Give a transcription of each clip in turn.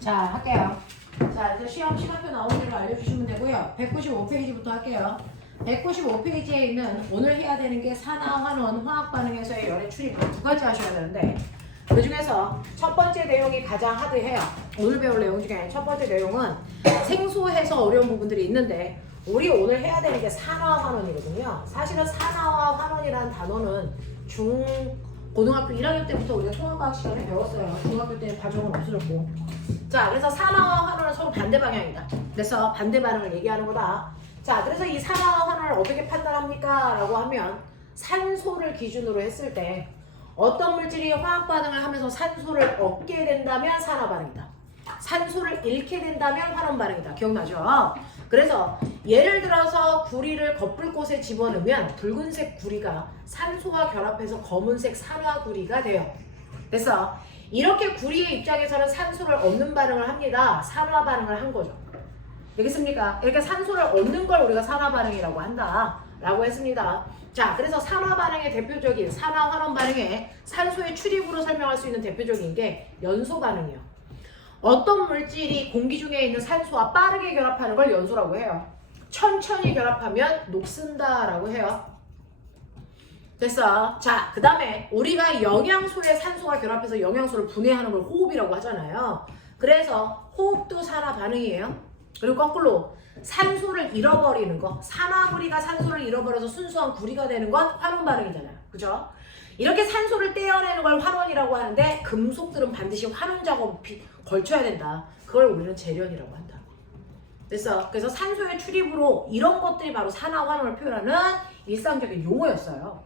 자, 할게요. 자, 이제 시험표 나오는 대로 알려주시면 되고요. 195페이지부터 할게요. 195페이지에 있는 오늘 해야 되는 게 산화, 환원, 화학 반응에서의 열의 출입 두 가지 하셔야 되는데 그 중에서 첫 번째 내용이 가장 하드해요. 오늘 배울 내용 중에 첫 번째 내용은 생소해서 어려운 부분들이 있는데 우리 오늘 해야 되는 게 산화, 환원이거든요. 사실은 산화와 환원이라는 단어는 고등학교 1학년 때부터 우리가 통합과학 시간에 배웠어요. 중학교 때 과정은 없어졌고. 자, 그래서 산화와 환원은 서로 반대 방향이다. 그래서 반대 반응을 얘기하는 거다. 자, 그래서 이 산화와 환원을 어떻게 판단합니까? 라고 하면 산소를 기준으로 했을 때 어떤 물질이 화학 반응을 하면서 산소를 얻게 된다면 산화 반응이다. 산소를 잃게 된다면 환원 반응이다. 기억나죠? 그래서 예를 들어서 구리를 거풀꽃에 집어넣으면 붉은색 구리가 산소와 결합해서 검은색 산화 구리가 돼요. 그래서 이렇게 구리의 입장에서는 산소를 얻는 반응을 합니다. 산화 반응을 한 거죠. 되겠습니까? 이렇게 산소를 얻는 걸 우리가 산화 반응이라고 한다 라고 했습니다. 자, 그래서 산화 반응의 대표적인 산화 환원 반응에 산소의 출입으로 설명할 수 있는 대표적인 게 연소 반응이요. 어떤 물질이 공기 중에 있는 산소와 빠르게 결합하는 걸 연소라고 해요. 천천히 결합하면 녹슨다라고 해요. 됐어. 자, 그 다음에 우리가 영양소에 산소가 결합해서 영양소를 분해하는 걸 호흡이라고 하잖아요. 그래서 호흡도 산화 반응이에요. 그리고 거꾸로 산소를 잃어버리는 거, 산화구리가 산소를 잃어버려서 순수한 구리가 되는 건 환원 반응이잖아요. 그죠? 이렇게 산소를 떼어내는 걸 환원이라고 하는데 금속들은 반드시 환원 작업이 걸쳐야 된다. 그걸 우리는 재련이라고 한다. 그래서 산소의 출입으로 이런 것들이 바로 산화 환원을 표현하는 일상적인 용어였어요.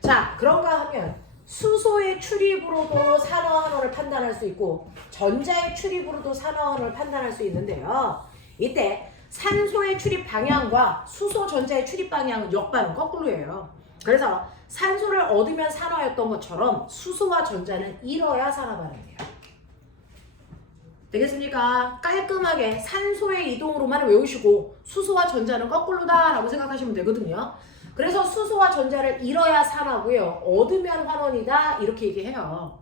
자, 그런가 하면 수소의 출입으로도 산화 환원을 판단할 수 있고 전자의 출입으로도 산화 환원을 판단할 수 있는데요. 이때 산소의 출입 방향과 수소 전자의 출입 방향은 역반응 거꾸로예요. 그래서 산소를 얻으면 산화였던 것처럼 수소와 전자는 잃어야 산화 반응이에요. 되겠습니까? 깔끔하게 산소의 이동으로만 외우시고 수소와 전자는 거꾸로다 라고 생각하시면 되거든요. 그래서 수소와 전자를 잃어야 산화고요. 얻으면 환원이다 이렇게 얘기해요.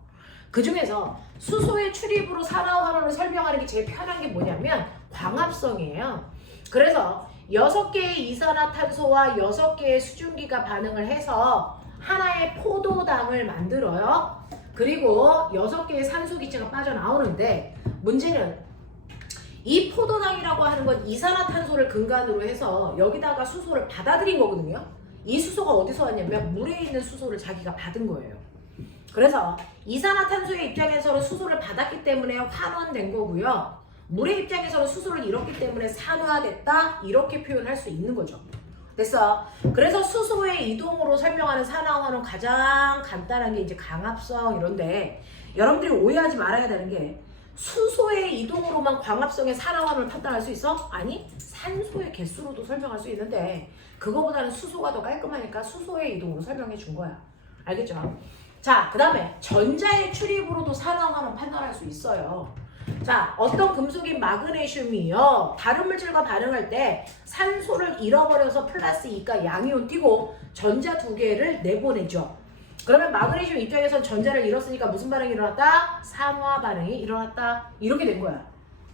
그 중에서 수소의 출입으로 산화 환원을 설명하는 게 제일 편한 게 뭐냐면 광합성이에요. 그래서 6개의 이산화탄소와 6개의 수증기가 반응을 해서 하나의 포도당을 만들어요. 그리고 6개의 산소기체가 빠져나오는데 문제는 이 포도당이라고 하는 건 이산화탄소를 근간으로 해서 여기다가 수소를 받아들인 거거든요. 이 수소가 어디서 왔냐면 물에 있는 수소를 자기가 받은 거예요. 그래서 이산화탄소의 입장에서는 수소를 받았기 때문에 환원된 거고요. 물의 입장에서는 수소를 잃었기 때문에 산화됐다 이렇게 표현할 수 있는 거죠. 됐어. 그래서 수소의 이동으로 설명하는 산화 환원 가장 간단한 게 이제 강합성 이런데 여러분들이 오해하지 말아야 되는 게 수소의 이동으로만 광합성의 산화 환원을 판단할 수 있어? 아니, 산소의 개수로도 설명할 수 있는데 그거보다는 수소가 더 깔끔하니까 수소의 이동으로 설명해 준 거야. 알겠죠? 자, 그 다음에 전자의 출입으로도 산화 환원 판단할 수 있어요. 자, 어떤 금속인 마그네슘이요. 다른 물질과 반응할 때 산소를 잃어버려서 플러스 2가 양이온 띄고 전자 2개를 내보내죠. 그러면 마그네슘 입장에선 전자를 잃었으니까 무슨 반응이 일어났다? 산화 반응이 일어났다. 이렇게 된 거야.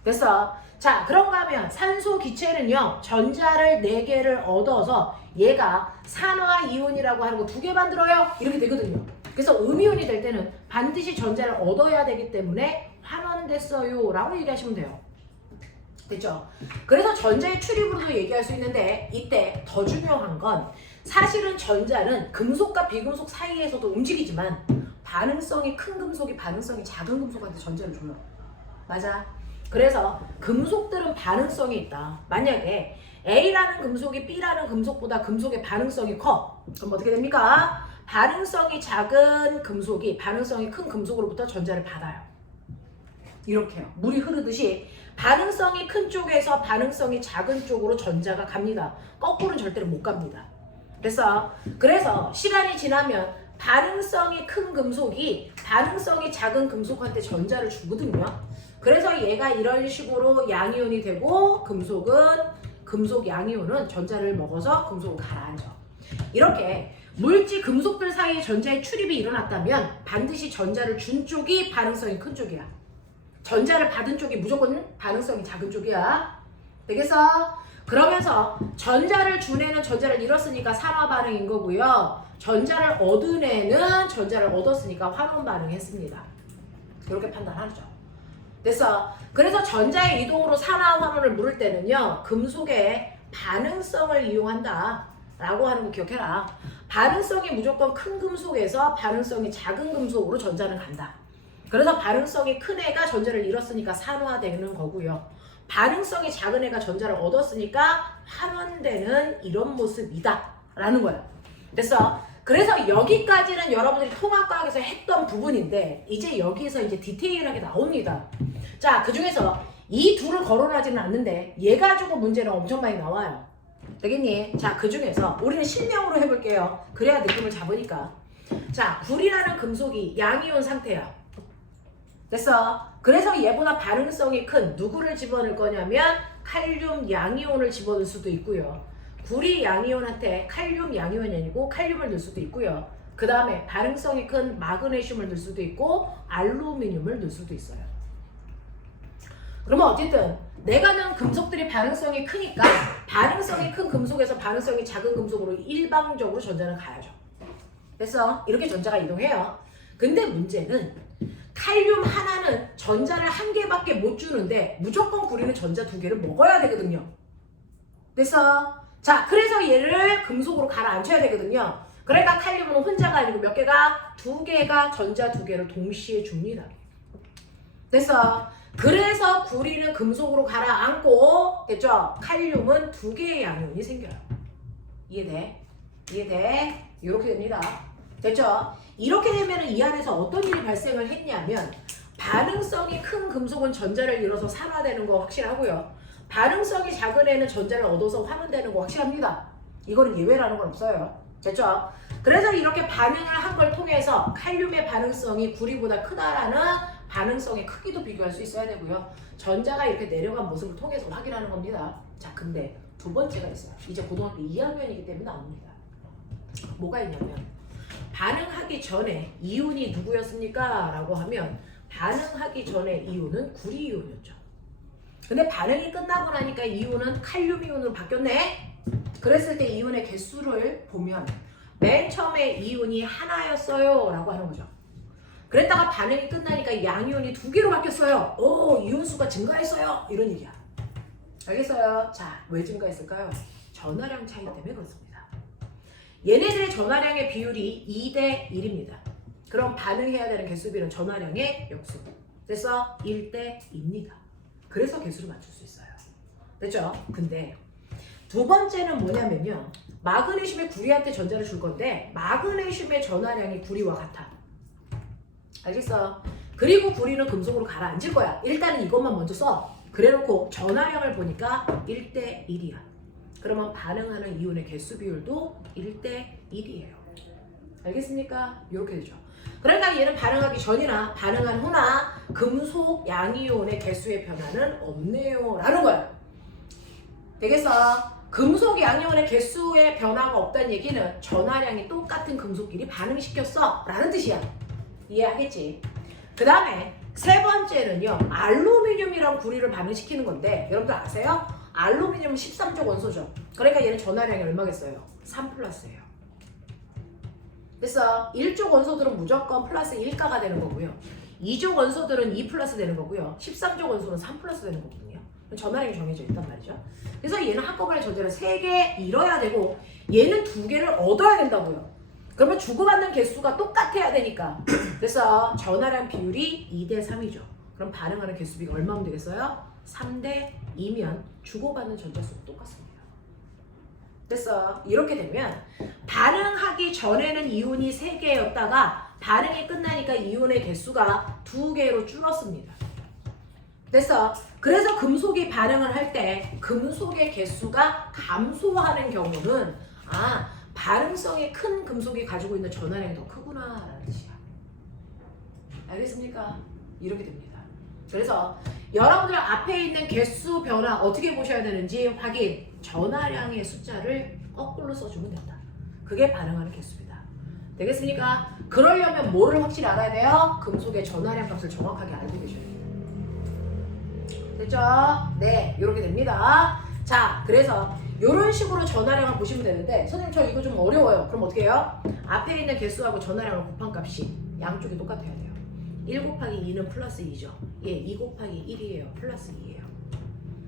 됐어? 자, 그런가 하면 산소 기체는요. 전자를 4개를 얻어서 얘가 산화 이온이라고 하는 거 2개 만들어요. 이렇게 되거든요. 그래서 음이온이 될 때는 반드시 전자를 얻어야 되기 때문에 환원됐어요 라고 얘기하시면 돼요. 됐죠? 그래서 전자의 출입으로도 얘기할 수 있는데 이때 더 중요한 건 사실은 전자는 금속과 비금속 사이에서도 움직이지만 반응성이 큰 금속이 반응성이 작은 금속한테 전자를 줘요. 맞아. 그래서 금속들은 반응성이 있다. 만약에 A라는 금속이 B라는 금속보다 금속의 반응성이 커. 그럼 어떻게 됩니까? 반응성이 작은 금속이 반응성이 큰 금속으로부터 전자를 받아요. 이렇게요. 물이 흐르듯이 반응성이 큰 쪽에서 반응성이 작은 쪽으로 전자가 갑니다. 거꾸로는 절대로 못 갑니다. 그래서 시간이 지나면 반응성이 큰 금속이 반응성이 작은 금속한테 전자를 주거든요. 그래서 얘가 이런 식으로 양이온이 되고 금속 양이온은 전자를 먹어서 금속을 가라앉아. 이렇게 물질 금속들 사이에 전자의 출입이 일어났다면 반드시 전자를 준 쪽이 반응성이 큰 쪽이야. 전자를 받은 쪽이 무조건 반응성이 작은 쪽이야. 되겠어? 그러면서 전자를 준 애는 전자를 잃었으니까 산화 반응인 거고요. 전자를 얻은 애는 전자를 얻었으니까 환원 반응했습니다. 이렇게 판단하죠. 됐어? 그래서 전자의 이동으로 산화 환원을 물을 때는요. 금속의 반응성을 이용한다 라고 하는 거 기억해라. 반응성이 무조건 큰 금속에서 반응성이 작은 금속으로 전자는 간다. 그래서 반응성이 큰 애가 전자를 잃었으니까 산화되는 거고요. 반응성이 작은 애가 전자를 얻었으니까 환원되는 이런 모습이다 라는 거야. 됐어? 그래서 여기까지는 여러분들이 통합과학에서 했던 부분인데 이제 여기에서 이제 디테일하게 나옵니다. 자, 그 중에서 이 둘을 거론하지는 않는데 얘 가지고 문제는 엄청 많이 나와요. 되겠니? 자, 그 중에서 우리는 실명으로 해볼게요. 그래야 느낌을 잡으니까. 자, 구리라는 금속이 양이온 상태야. 됐어? 그래서 얘보다 반응성이 큰 누구를 집어넣을 거냐면 칼륨 양이온을 집어넣을 수도 있고요. 구리 양이온한테 칼륨 양이온이 아니고 칼륨을 넣을 수도 있고요. 그 다음에 반응성이 큰 마그네슘을 넣을 수도 있고 알루미늄을 넣을 수도 있어요. 그러면 어쨌든 내가 넣은 금속들이 반응성이 크니까 반응성이 큰 금속에서 반응성이 작은 금속으로 일방적으로 전자는 가야죠. 됐어? 이렇게 전자가 이동해요. 근데 문제는 칼륨 하나는 전자를 한 개밖에 못 주는데 무조건 구리는 전자 두 개를 먹어야 되거든요. 됐어? 자, 그래서 얘를 금속으로 가라앉혀야 되거든요. 그러니까 칼륨은 혼자가 아니고 몇 개가? 두 개가 전자 두 개를 동시에 줍니다. 됐어? 그래서 구리는 금속으로 가라앉고, 됐죠? 칼륨은 두 개의 양이온이 생겨요. 이해돼? 이해돼? 이렇게 됩니다. 됐죠? 이렇게 되면 이 안에서 어떤 일이 발생을 했냐면 반응성이 큰 금속은 전자를 잃어서 산화되는 거 확실하고요. 반응성이 작은 애는 전자를 얻어서 환원되는 거 확실합니다. 이거는 예외라는 건 없어요. 됐죠? 그래서 이렇게 반응을 한 걸 통해서 칼륨의 반응성이 구리보다 크다라는 반응성의 크기도 비교할 수 있어야 되고요. 전자가 이렇게 내려간 모습을 통해서 확인하는 겁니다. 자, 근데 두 번째가 있어요. 이제 고등학교 2학년이기 때문에 나옵니다. 뭐가 있냐면 반응하기 전에 이온이 누구였습니까? 라고 하면 반응하기 전에 이온은 구리 이온이었죠. 근데 반응이 끝나고 나니까 이온은 칼륨 이온으로 바뀌었네? 그랬을 때 이온의 개수를 보면 맨 처음에 이온이 하나였어요 라고 하는 거죠. 그랬다가 반응이 끝나니까 양이온이 두 개로 바뀌었어요. 오, 이온 수가 증가했어요. 이런 얘기야. 알겠어요? 자, 왜 증가했을까요? 전하량 차이 때문에 그렇습니다. 얘네들의 전하량의 비율이 2대 1입니다. 그럼 반응해야 되는 개수비는 전하량의 역수. 그래서 1대 2입니다. 그래서 개수를 맞출 수 있어요. 됐죠? 근데 두 번째는 뭐냐면요. 마그네슘이 구리한테 전자를 줄 건데 마그네슘의 전하량이 구리와 같아. 알겠어? 그리고 구리는 금속으로 가라앉을 거야. 일단은 이것만 먼저 써. 그래놓고 전하량을 보니까 1대 1이야. 그러면 반응하는 이온의 개수 비율도 1대 1이에요. 알겠습니까? 이렇게 되죠. 그러니까 얘는 반응하기 전이나 반응한 후나 금속 양이온의 개수의 변화는 없네요 라는 거야. 되겠어? 금속 양이온의 개수의 변화가 없다는 얘기는 전하량이 똑같은 금속끼리 반응시켰어 라는 뜻이야. 이해하겠지? 그 다음에 세 번째는요. 알루미늄이랑 구리를 반응시키는 건데 여러분들 아세요? 알루미늄은 13족 원소죠. 그러니까 얘는 전하량이 얼마겠어요? 3 플러스예요. 그래서 1족 원소들은 무조건 플러스 1가가 되는 거고요. 2족 원소들은 2 플러스 되는 거고요. 13족 원소는 3 플러스 되는 거거든요. 전하량이 정해져 있단 말이죠. 그래서 얘는 한꺼번에 전자를 3개 잃어야 되고 얘는 2개를 얻어야 된다고요. 그러면 주고받는 개수가 똑같아야 되니까. 그래서 전하량 비율이 2대 3이죠. 그럼 반응하는 개수비가 얼마면 되겠어요? 3대 2면 주고받는 전자 수가 똑같습니다. 됐어. 이렇게 되면 반응하기 전에는 이온이 3개였다가 반응이 끝나니까 이온의 개수가 2개로 줄었습니다. 됐어. 그래서 금속이 반응을 할 때 금속의 개수가 감소하는 경우는 반응성이 큰 금속이 가지고 있는 전하량이 더 크구나 라는 뜻이야. 알겠습니까? 이렇게 됩니다. 그래서 여러분들 앞에 있는 개수 변화 어떻게 보셔야 되는지 확인. 전하량의 숫자를 거꾸로 써주면 된다. 그게 반응하는 개수입니다. 되겠습니까? 그러려면 뭐를 확실히 알아야 돼요? 금속의 전하량 값을 정확하게 알고 계셔야 돼요. 됐죠? 네, 이렇게 됩니다. 자, 그래서 이런 식으로 전화량을 보시면 되는데 선생님 저 이거 좀 어려워요. 그럼 어떻게 해요? 앞에 있는 개수하고 전화량을 곱한 값이 양쪽이 똑같아야 돼요. 1 곱하기 2는 플러스 2죠. 얘 2 곱하기 1이에요. 플러스 2예요.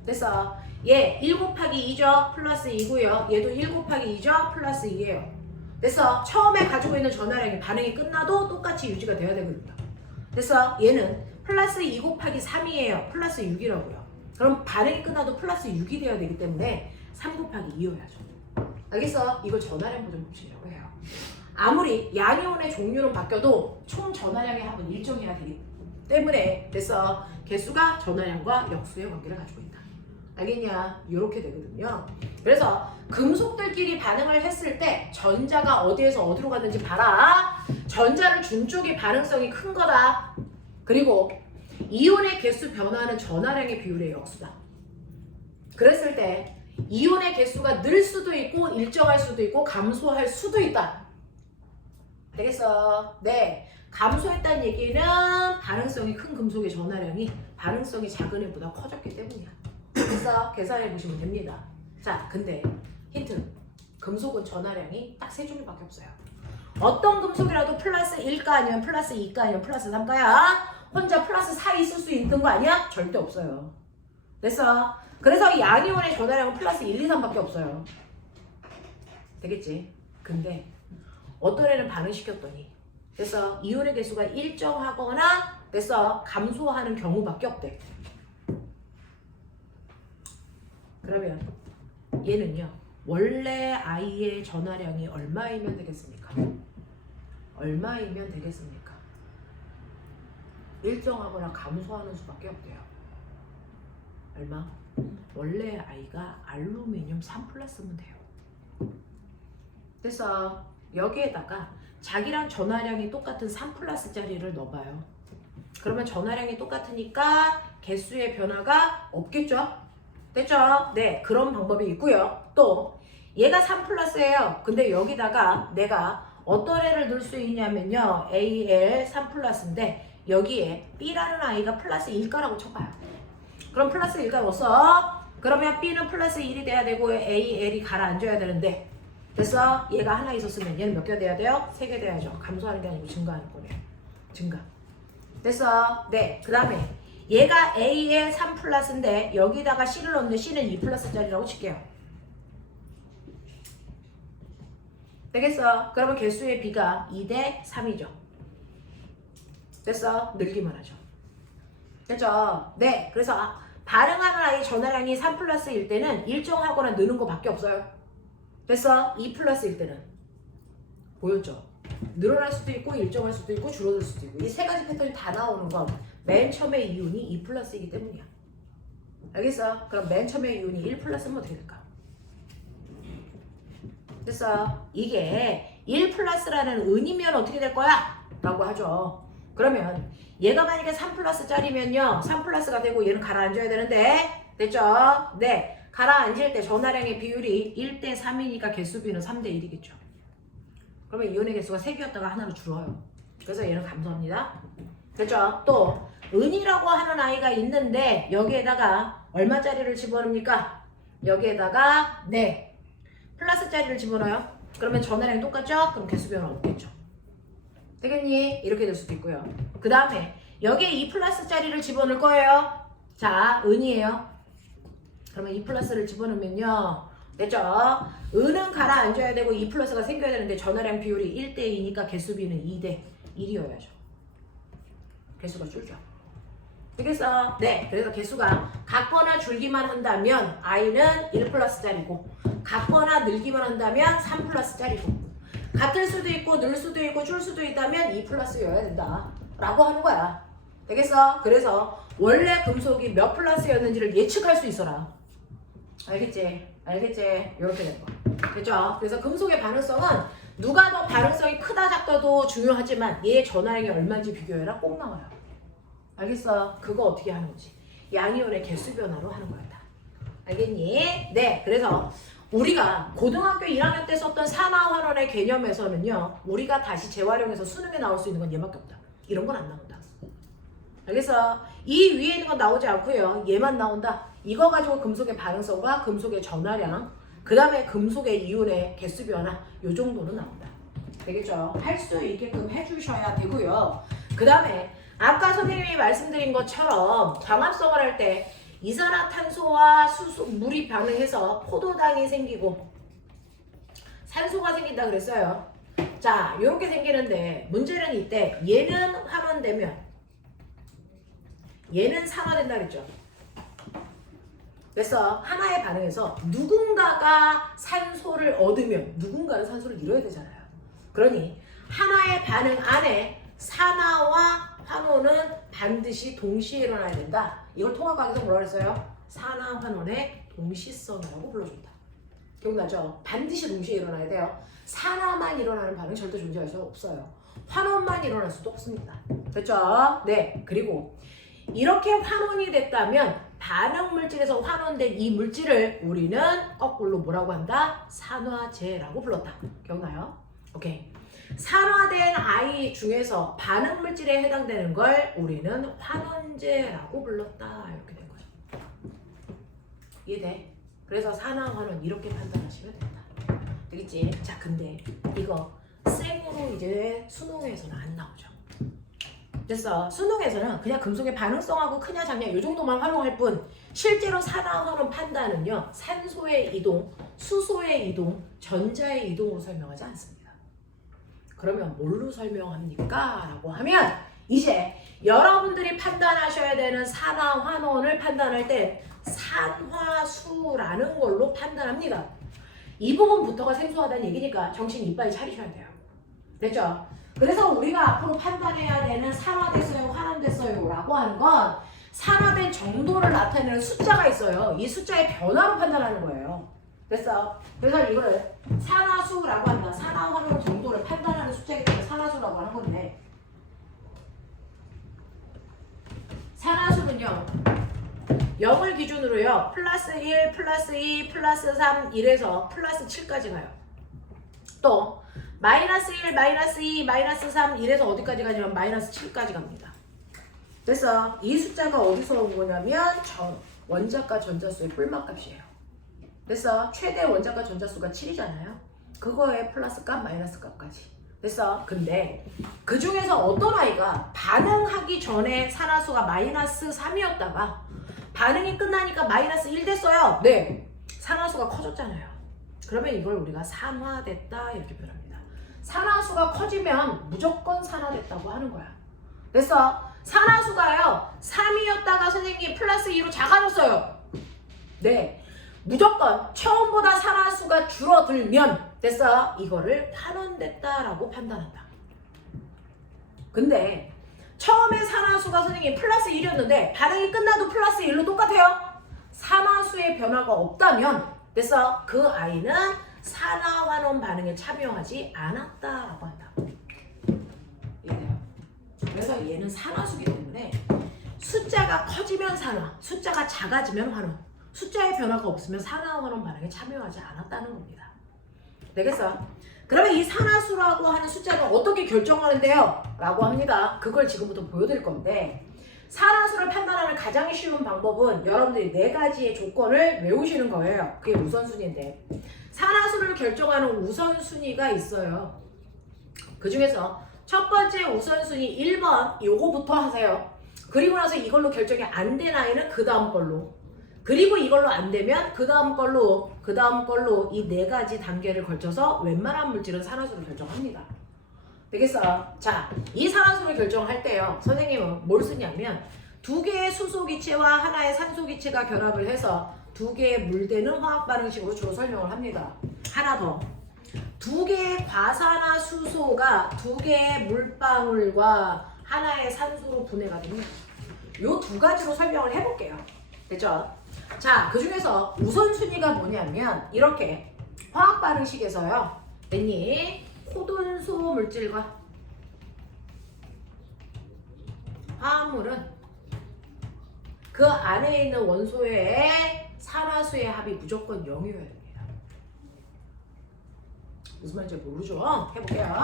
됐어. 얘 1 곱하기 2죠. 플러스 2고요. 얘도 1 곱하기 2죠. 플러스 2예요. 됐어. 처음에 가지고 있는 전화량이 반응이 끝나도 똑같이 유지가 돼야 되거든요. 됐어. 얘는 플러스 2 곱하기 3이에요. 플러스 6이라고요. 그럼 반응이 끝나도 플러스 6이 돼야 되기 때문에 3 곱하기 2여야죠. 알겠어? 이걸 전화량 보존 법칙이라고 해요. 아무리 양이온의 종류는 바뀌어도 총 전화량의 합은 일정해야 되기 때문에 됐어. 개수가 전화량과 역수의 관계를 가지고 있다. 알겠냐? 이렇게 되거든요. 그래서 금속들끼리 반응을 했을 때 전자가 어디에서 어디로 갔는지 봐라. 전자를 준 쪽이 반응성이 큰 거다. 그리고 이온의 개수 변화는 전화량의 비율의 역수다. 그랬을 때 이온의 개수가 늘 수도 있고 일정할 수도 있고 감소할 수도 있다. 되겠어? 네. 감소했다는 얘기는 반응성이 큰 금속의 전화량이 반응성이 작은 애보다 커졌기 때문이야. 그래서 계산해 보시면 됩니다. 자, 근데 힌트. 금속은 전화량이 딱 세 종류밖에 없어요. 어떤 금속이라도 플러스 1가 아니면 플러스 2가 아니면 플러스 3가야 혼자 플러스 4 있을 수 있는 거 아니야? 절대 없어요. 됐어? 그래서 이 양이온의 전화량은 플러스 1, 2, 3밖에 없어요. 되겠지? 근데 어떤 애는 반응시켰더니 됐어? 이온의 개수가 일정하거나 됐어? 감소하는 경우밖에 없대. 그러면 얘는요. 원래 I의 전화량이 얼마이면 되겠습니까? 얼마이면 되겠습니까? 일정하거나 감소하는 수밖에 없대요. 얼마? 원래 I가 알루미늄 3 플러스면 돼요. 그래서 여기에다가 자기랑 전화량이 똑같은 3 플러스짜리를 넣어봐요. 그러면 전화량이 똑같으니까 개수의 변화가 없겠죠? 됐죠? 네, 그런 방법이 있고요. 또 얘가 3 플러스예요. 근데 여기다가 내가 어떤 애를 넣을 수 있냐면요. AL 3 플러스인데 여기에 B라는 아이가 플러스 1가라고 쳐봐요. 그럼 플러스 1가 넣었어. 그러면 B는 플러스 1이 돼야 되고 AL이 가라앉아야 되는데 됐어? 얘가 하나 있었으면 얘는 몇 개 돼야 돼요? 3개 돼야죠. 감소하는 게 아니고 증가하는 거네요. 증가. 됐어? 네. 그 다음에 얘가 A의 3 플러스인데 여기다가 C를 넣는데 C는 2 플러스짜리라고 칠게요. 되겠어? 그러면 개수의 B가 2대 3이죠. 됐어? 늘기만 하죠. 됐죠? 네. 그래서 반응하는 아이 전화량이 3 플러스일 때는 일정하거나 느는 거밖에 없어요. 됐어? 2 플러스일 때는 보였죠? 늘어날 수도 있고 일정할 수도 있고 줄어들 수도 있고 이 세 가지 패턴이 다 나오는 건 맨 처음에 이온이 2 플러스이기 때문이야. 알겠어? 그럼 맨 처음에 이온이 1 플러스면 어떻게 될까? 됐어? 이게 1 플러스라는 은이면 어떻게 될 거야? 라고 하죠. 그러면 얘가 만약에 3 플러스짜리면요 3 플러스가 되고 얘는 가라앉아야 되는데 됐죠? 네. 가라앉을 때 전화량의 비율이 1대 3이니까 개수비는 3대 1이겠죠. 그러면 이온의 개수가 3개였다가 하나로 줄어요. 그래서 얘는 감소합니다. 됐죠? 또 은이라고 하는 아이가 있는데 여기에다가 얼마짜리를 집어넣습니까? 여기에다가 네 플러스짜리를 집어넣어요. 그러면 전화량이 똑같죠? 그럼 개수 변화 없겠죠. 되겠니? 이렇게 될 수도 있고요. 그 다음에 여기에 2 플러스짜리를 집어넣을 거예요. 자, 은이에요. 그러면 2 플러스를 집어넣으면요. 됐죠? 은은 가라앉아야 되고 2 플러스가 생겨야 되는데 전화량 비율이 1대 2니까 개수비는 2대 1이어야죠. 개수가 줄죠. 되겠어? 네. 그래서 개수가 같거나 줄기만 한다면 I는 1 플러스짜리고 같거나 늘기만 한다면 3 플러스짜리고 같을 수도 있고 늘 수도 있고 줄 수도 있다면 2 플러스여야 된다 라고 하는 거야. 되겠어? 그래서 원래 금속이 몇 플러스였는지를 예측할 수 있어라. 알겠지? 알겠지? 이렇게 된 거. 됐죠? 그래서 금속의 반응성은 누가 더 반응성이 크다 작다도 중요하지만 얘의 전화량이 얼마인지 비교해라 꼭 나와요. 알겠어? 그거 어떻게 하는 거지? 양이온의 개수 변화로 하는 거였다. 알겠니? 네. 그래서 우리가 고등학교 1학년 때 썼던 산화환원의 개념에서는요. 우리가 다시 재활용해서 수능에 나올 수 있는 건 얘밖에 없다. 이런 건 안 나온다. 알겠어? 이 위에 있는 건 나오지 않고요. 얘만 나온다. 이거 가지고 금속의 반응성과 금속의 전하량, 그 다음에 금속의 이온의 개수 변화, 요 정도는 나온다. 되겠죠? 할 수 있게끔 해주셔야 되고요. 그 다음에 아까 선생님이 말씀드린 것처럼 광합성을 할 때 이산화탄소와 물이 반응해서 포도당이 생기고 산소가 생긴다 그랬어요. 자, 이렇게 생기는데 문제는 이때 얘는 환원되면 얘는 산화된다 그랬죠. 그래서 하나의 반응에서 누군가가 산소를 얻으면 누군가는 산소를 잃어야 되잖아요. 그러니 하나의 반응 안에 산화와 환원은 반드시 동시에 일어나야 된다. 이걸 통합과학에서 뭐라 그랬어요? 산화 환원의 동시성이라고 불러준다. 기억나죠? 반드시 동시에 일어나야 돼요. 산화만 일어나는 반응 절대 존재할 수 없어요. 환원만 일어날 수도 없습니다. 됐죠? 네. 그리고 이렇게 환원이 됐다면 반응 물질에서 환원된 이 물질을 우리는 거꾸로 뭐라고 한다? 산화제라고 불렀다. 기억나요? 오케이. 산화된 아이 중에서 반응 물질에 해당되는 걸 우리는 환원제라고 불렀다. 이렇게 된 거죠. 이해돼? 그래서 산화, 환원 이렇게 판단하시면 된다. 되겠지? 자, 근데 이거 생으로 이제 수능에서는 안 나오죠. 됐어. 수능에서는 그냥 금속의 반응성하고 크냐 작냐 이 정도만 활용할 뿐 실제로 산화, 환원 판단은요. 산소의 이동, 수소의 이동, 전자의 이동으로 설명하지 않습니다. 그러면 뭘로 설명합니까? 라고 하면 이제 여러분들이 판단하셔야 되는 산화, 환원을 판단할 때 산화수라는 걸로 판단합니다. 이 부분부터가 생소하다는 얘기니까 정신 이빨 차리셔야 돼요. 됐죠? 그래서 우리가 앞으로 판단해야 되는 산화됐어요, 환원됐어요 라고 하는 건 산화된 정도를 나타내는 숫자가 있어요. 이 숫자의 변화로 판단하는 거예요. 됐어? 그래서 이거를 산화수라고 한다. 산화, 환원 정도를 판단하는 숫자이기 때문에 산화수라고 하는 건데 산화수는요. 0을 기준으로요. 플러스 1, 플러스 2, 플러스 3, 1에서 플러스 7까지 가요. 또 마이너스 1, 마이너스 2, 마이너스 3, 1에서 어디까지 가냐면 마이너스 7까지 갑니다. 그래서 이 숫자가 어디서 온 거냐면 원자과 전자수의 뿔맛값이에요. 그래서 최대 원자과 전자수가 7이잖아요. 그거에 플러스 값, 마이너스 값까지. 됐어? 근데 그 중에서 어떤 아이가 반응하기 전에 산화수가 마이너스 3이었다가 반응이 끝나니까 마이너스 1 됐어요. 네. 산화수가 커졌잖아요. 그러면 이걸 우리가 산화됐다 이렇게 표현합니다. 산화수가 커지면 무조건 산화됐다고 하는 거야. 그래서 산화수가요. 3이었다가 선생님 플러스 2로 작아졌어요. 네. 무조건 처음보다 산화수가 줄어들면 됐어? 이거를 환원됐다라고 판단한다. 근데 처음에 산화수가 선생님 플러스 1이었는데 반응이 끝나도 플러스 1로 똑같아요. 산화수의 변화가 없다면 됐어? 그 아이는 산화환원 반응에 참여하지 않았다라고 한다. 이해돼요? 그래서 얘는 산화수기 때문에 숫자가 커지면 산화, 숫자가 작아지면 환원, 숫자의 변화가 없으면 산화환원 반응에 참여하지 않았다는 겁니다. 되겠어? 그러면 이 산화수라고 하는 숫자를 어떻게 결정하는데요? 라고 합니다. 그걸 지금부터 보여드릴 건데 산화수를 판단하는 가장 쉬운 방법은 여러분들이 4가지의 조건을 외우시는 거예요. 그게 우선순위인데 산화수를 결정하는 우선순위가 있어요. 그 중에서 첫 번째 우선순위 1번 요거부터 하세요. 그리고 나서 이걸로 결정이 안 된 아이는 그 다음 걸로, 그리고 이걸로 안 되면 그 다음 걸로 이 4가지 단계를 걸쳐서 웬만한 물질은 산화수를 결정합니다. 되겠어? 자, 이 산화수를 결정할 때요. 선생님은 뭘 쓰냐면 2개의 수소기체와 하나의 산소기체가 결합을 해서 2개의 물대는 화학 반응식으로 주로 설명을 합니다. 하나 더. 2개의 과산화수소가 2개의 물방울과 하나의 산소로 분해가 됩니다. 요 2가지로 설명을 해볼게요. 됐죠? 자, 그 중에서 우선순위가 뭐냐면 이렇게 화학 반응식에서요. 냈니? 코돈소 물질과 화합물은 그 안에 있는 원소의 산화수의 합이 무조건 0이어야 됩니다. 무슨 말인지 모르죠? 해볼게요.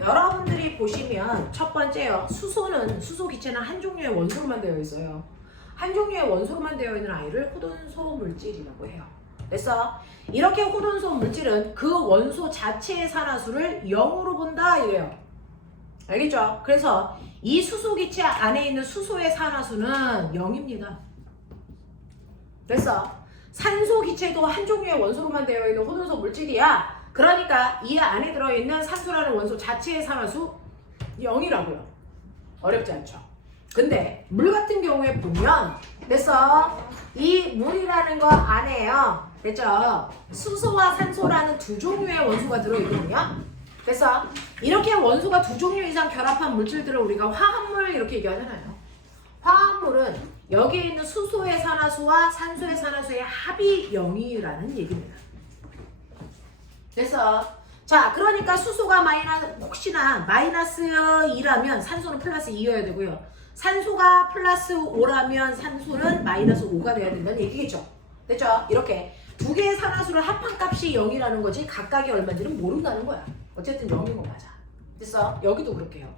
여러분들이 보시면 첫 번째요. 수소 기체는 한 종류의 원소로만 되어 있어요. 한 종류의 원소로만 되어 있는 아이를 호돈소 물질이라고 해요. 그래서 이렇게 호돈소 물질은 그 원소 자체의 산화수를 0으로 본다 이래요. 알겠죠? 그래서 이 수소 기체 안에 있는 수소의 산화수는 0입니다. 그래서 산소 기체도 한 종류의 원소로만 되어 있는 호돈소 물질이야. 그러니까 이 안에 들어있는 산소라는 원소 자체의 산화수 0이라고요. 어렵지 않죠? 근데 물 같은 경우에 보면 그래서 이 물이라는 거 안에요. 됐죠? 수소와 산소라는 두 종류의 원소가 들어있거든요. 그래서 이렇게 원소가 두 종류 이상 결합한 물질들을 우리가 화합물 이렇게 얘기하잖아요. 화합물은 여기에 있는 수소의 산화수와 산소의 산화수의 합이 0이라는 얘기입니다. 그래서 자, 그러니까 수소가 혹시나 마이너스 2라면 산소는 플러스 2여야 되고요. 산소가 플러스 5라면 산소는 마이너스 5가 돼야 된다는 얘기겠죠. 됐죠? 이렇게 두 개의 산화수를 합한 값이 0이라는 거지 각각이 얼마인지는 모른다는 거야. 어쨌든 0인 거 맞아. 됐어? 여기도 그렇게 해요.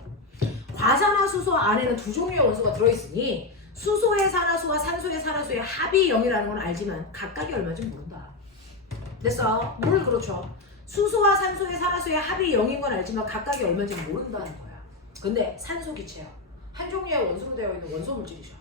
과산화수소 안에는 두 종류의 원소가 들어있으니 수소의 산화수와 산소의 산화수의 합이 0이라는 건 알지만 각각이 얼마인지 모른다. 됐어? 물 그렇죠. 수소와 산소의 산화수의 합이 0인 건 알지만 각각이 얼마인지 모른다는 거야. 근데 산소 기체요. 한 종류의 원소로 되어 있는 원소 물질이죠.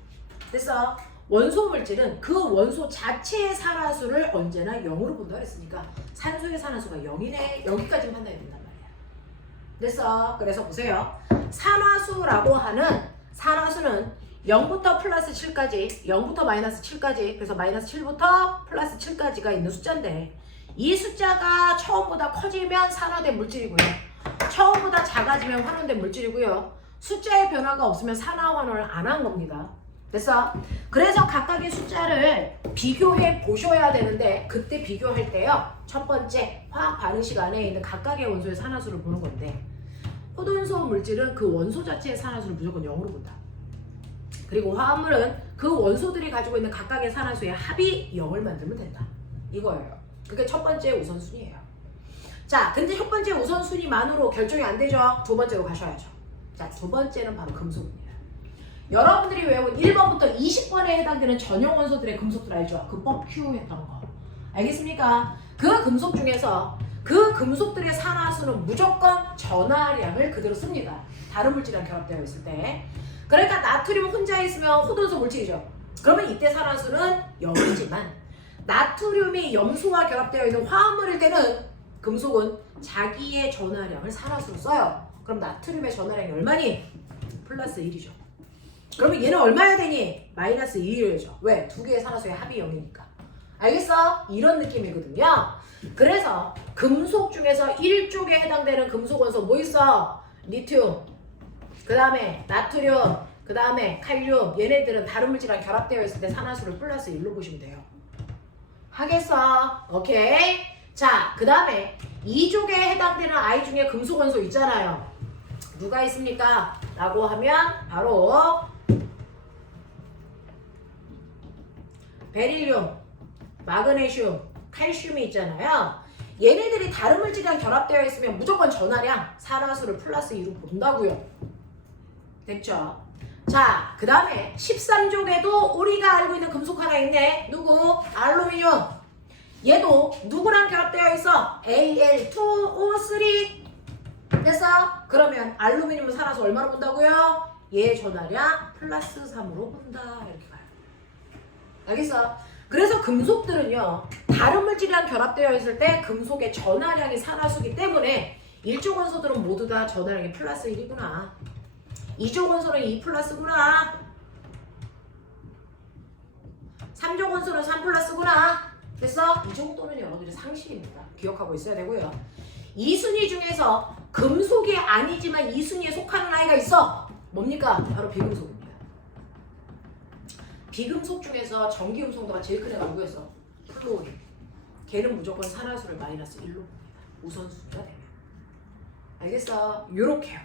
그래서 원소 물질은 그 원소 자체의 산화수를 언제나 0으로 본다 그랬으니까 산소의 산화수가 0이네. 여기까지는 판단이 된단 말이야. 그래서 보세요. 산화수라고 하는 산화수는 0부터 플러스 7까지, 0부터 마이너스 7까지, 그래서 마이너스 7부터 플러스 7까지가 있는 숫자인데 이 숫자가 처음보다 커지면 산화된 물질이고요. 처음보다 작아지면 환원된 물질이고요. 숫자의 변화가 없으면 산화 환원을 안 한 겁니다. 그래서 각각의 숫자를 비교해 보셔야 되는데 그때 비교할 때요. 첫 번째 화학 반응식 안에 있는 각각의 원소의 산화수를 보는 건데 호돈소 물질은 그 원소 자체의 산화수를 무조건 0으로 본다. 그리고 화합물은 그 원소들이 가지고 있는 각각의 산화수의 합이 0을 만들면 된다. 이거예요. 그게 첫 번째 우선순위예요. 자, 근데 첫 번째 우선순위만으로 결정이 안 되죠. 두 번째로 가셔야죠. 자, 두 번째는 바로 금속입니다. 여러분들이 외운 1번부터 20번에 해당되는 전용 원소들의 금속들 알죠? 그 뻑큐 했던 거. 알겠습니까? 그 금속 중에서 그 금속들의 산화수는 무조건 전하량을 그대로 씁니다. 다른 물질이랑 결합되어 있을 때. 그러니까 나트륨 혼자 있으면 호돈소 물질이죠. 그러면 이때 산화수는 0이지만 나트륨이 염소와 결합되어 있는 화합물일 때는 금속은 자기의 전하량을 산화수로 써요. 그럼 나트륨의 전하량이 얼마니? 플러스 1이죠. 그러면 얘는 얼마야 되니? 마이너스 2죠. 왜? 두 개의 산화수의 합이 0이니까. 알겠어? 이런 느낌이거든요. 그래서 금속 중에서 1쪽에 해당되는 금속 원소 뭐 있어? 리튬, 그 다음에 나트륨, 그 다음에 칼륨. 얘네들은 다른 물질이랑 결합되어 있을 때 산화수를 플러스 1로 보시면 돼요. 하겠어? 오케이? 자, 그 다음에 2쪽에 해당되는 아이 중에 금속 원소 있잖아요. 누가 있습니까? 라고 하면 바로 베릴륨, 마그네슘, 칼슘이 있잖아요. 얘네들이 다른 물질이랑 결합되어 있으면 무조건 전하량, 산화수를 플러스 2로 본다고요. 됐죠? 자, 그 다음에 13쪽에도 우리가 알고 있는 금속 하나 있네. 누구? 알루미늄. 얘도 누구랑 결합되어 있어? Al2O3. 됐어? 그러면 알루미늄은 산화수 얼마로 본다고요? 얘 전하량 플러스 3으로 본다. 이렇게 가요. 알겠어? 그래서 금속들은요, 다른 물질이랑 결합되어 있을 때 금속의 전하량이 산화수기 때문에 1쪽 원소들은 모두 다 전하량이 플러스 1이구나. 2쪽 원소는 2 플러스구나. 3쪽 원소는 3 플러스구나. 됐어? 이 정도는 여러분들이 상식입니다. 기억하고 있어야 되고요. 이 순위 중에서 금속이 아니지만 이 순위에 속하는 아이가 있어. 뭡니까? 바로 비금속입니다. 비금속 중에서 전기음성도가 제일 큰 애가 누구였어? 플루오린. 걔는 무조건 산화수를 마이너스 1로 봅니다. 우선순위가 되면. 알겠어? 요렇게요.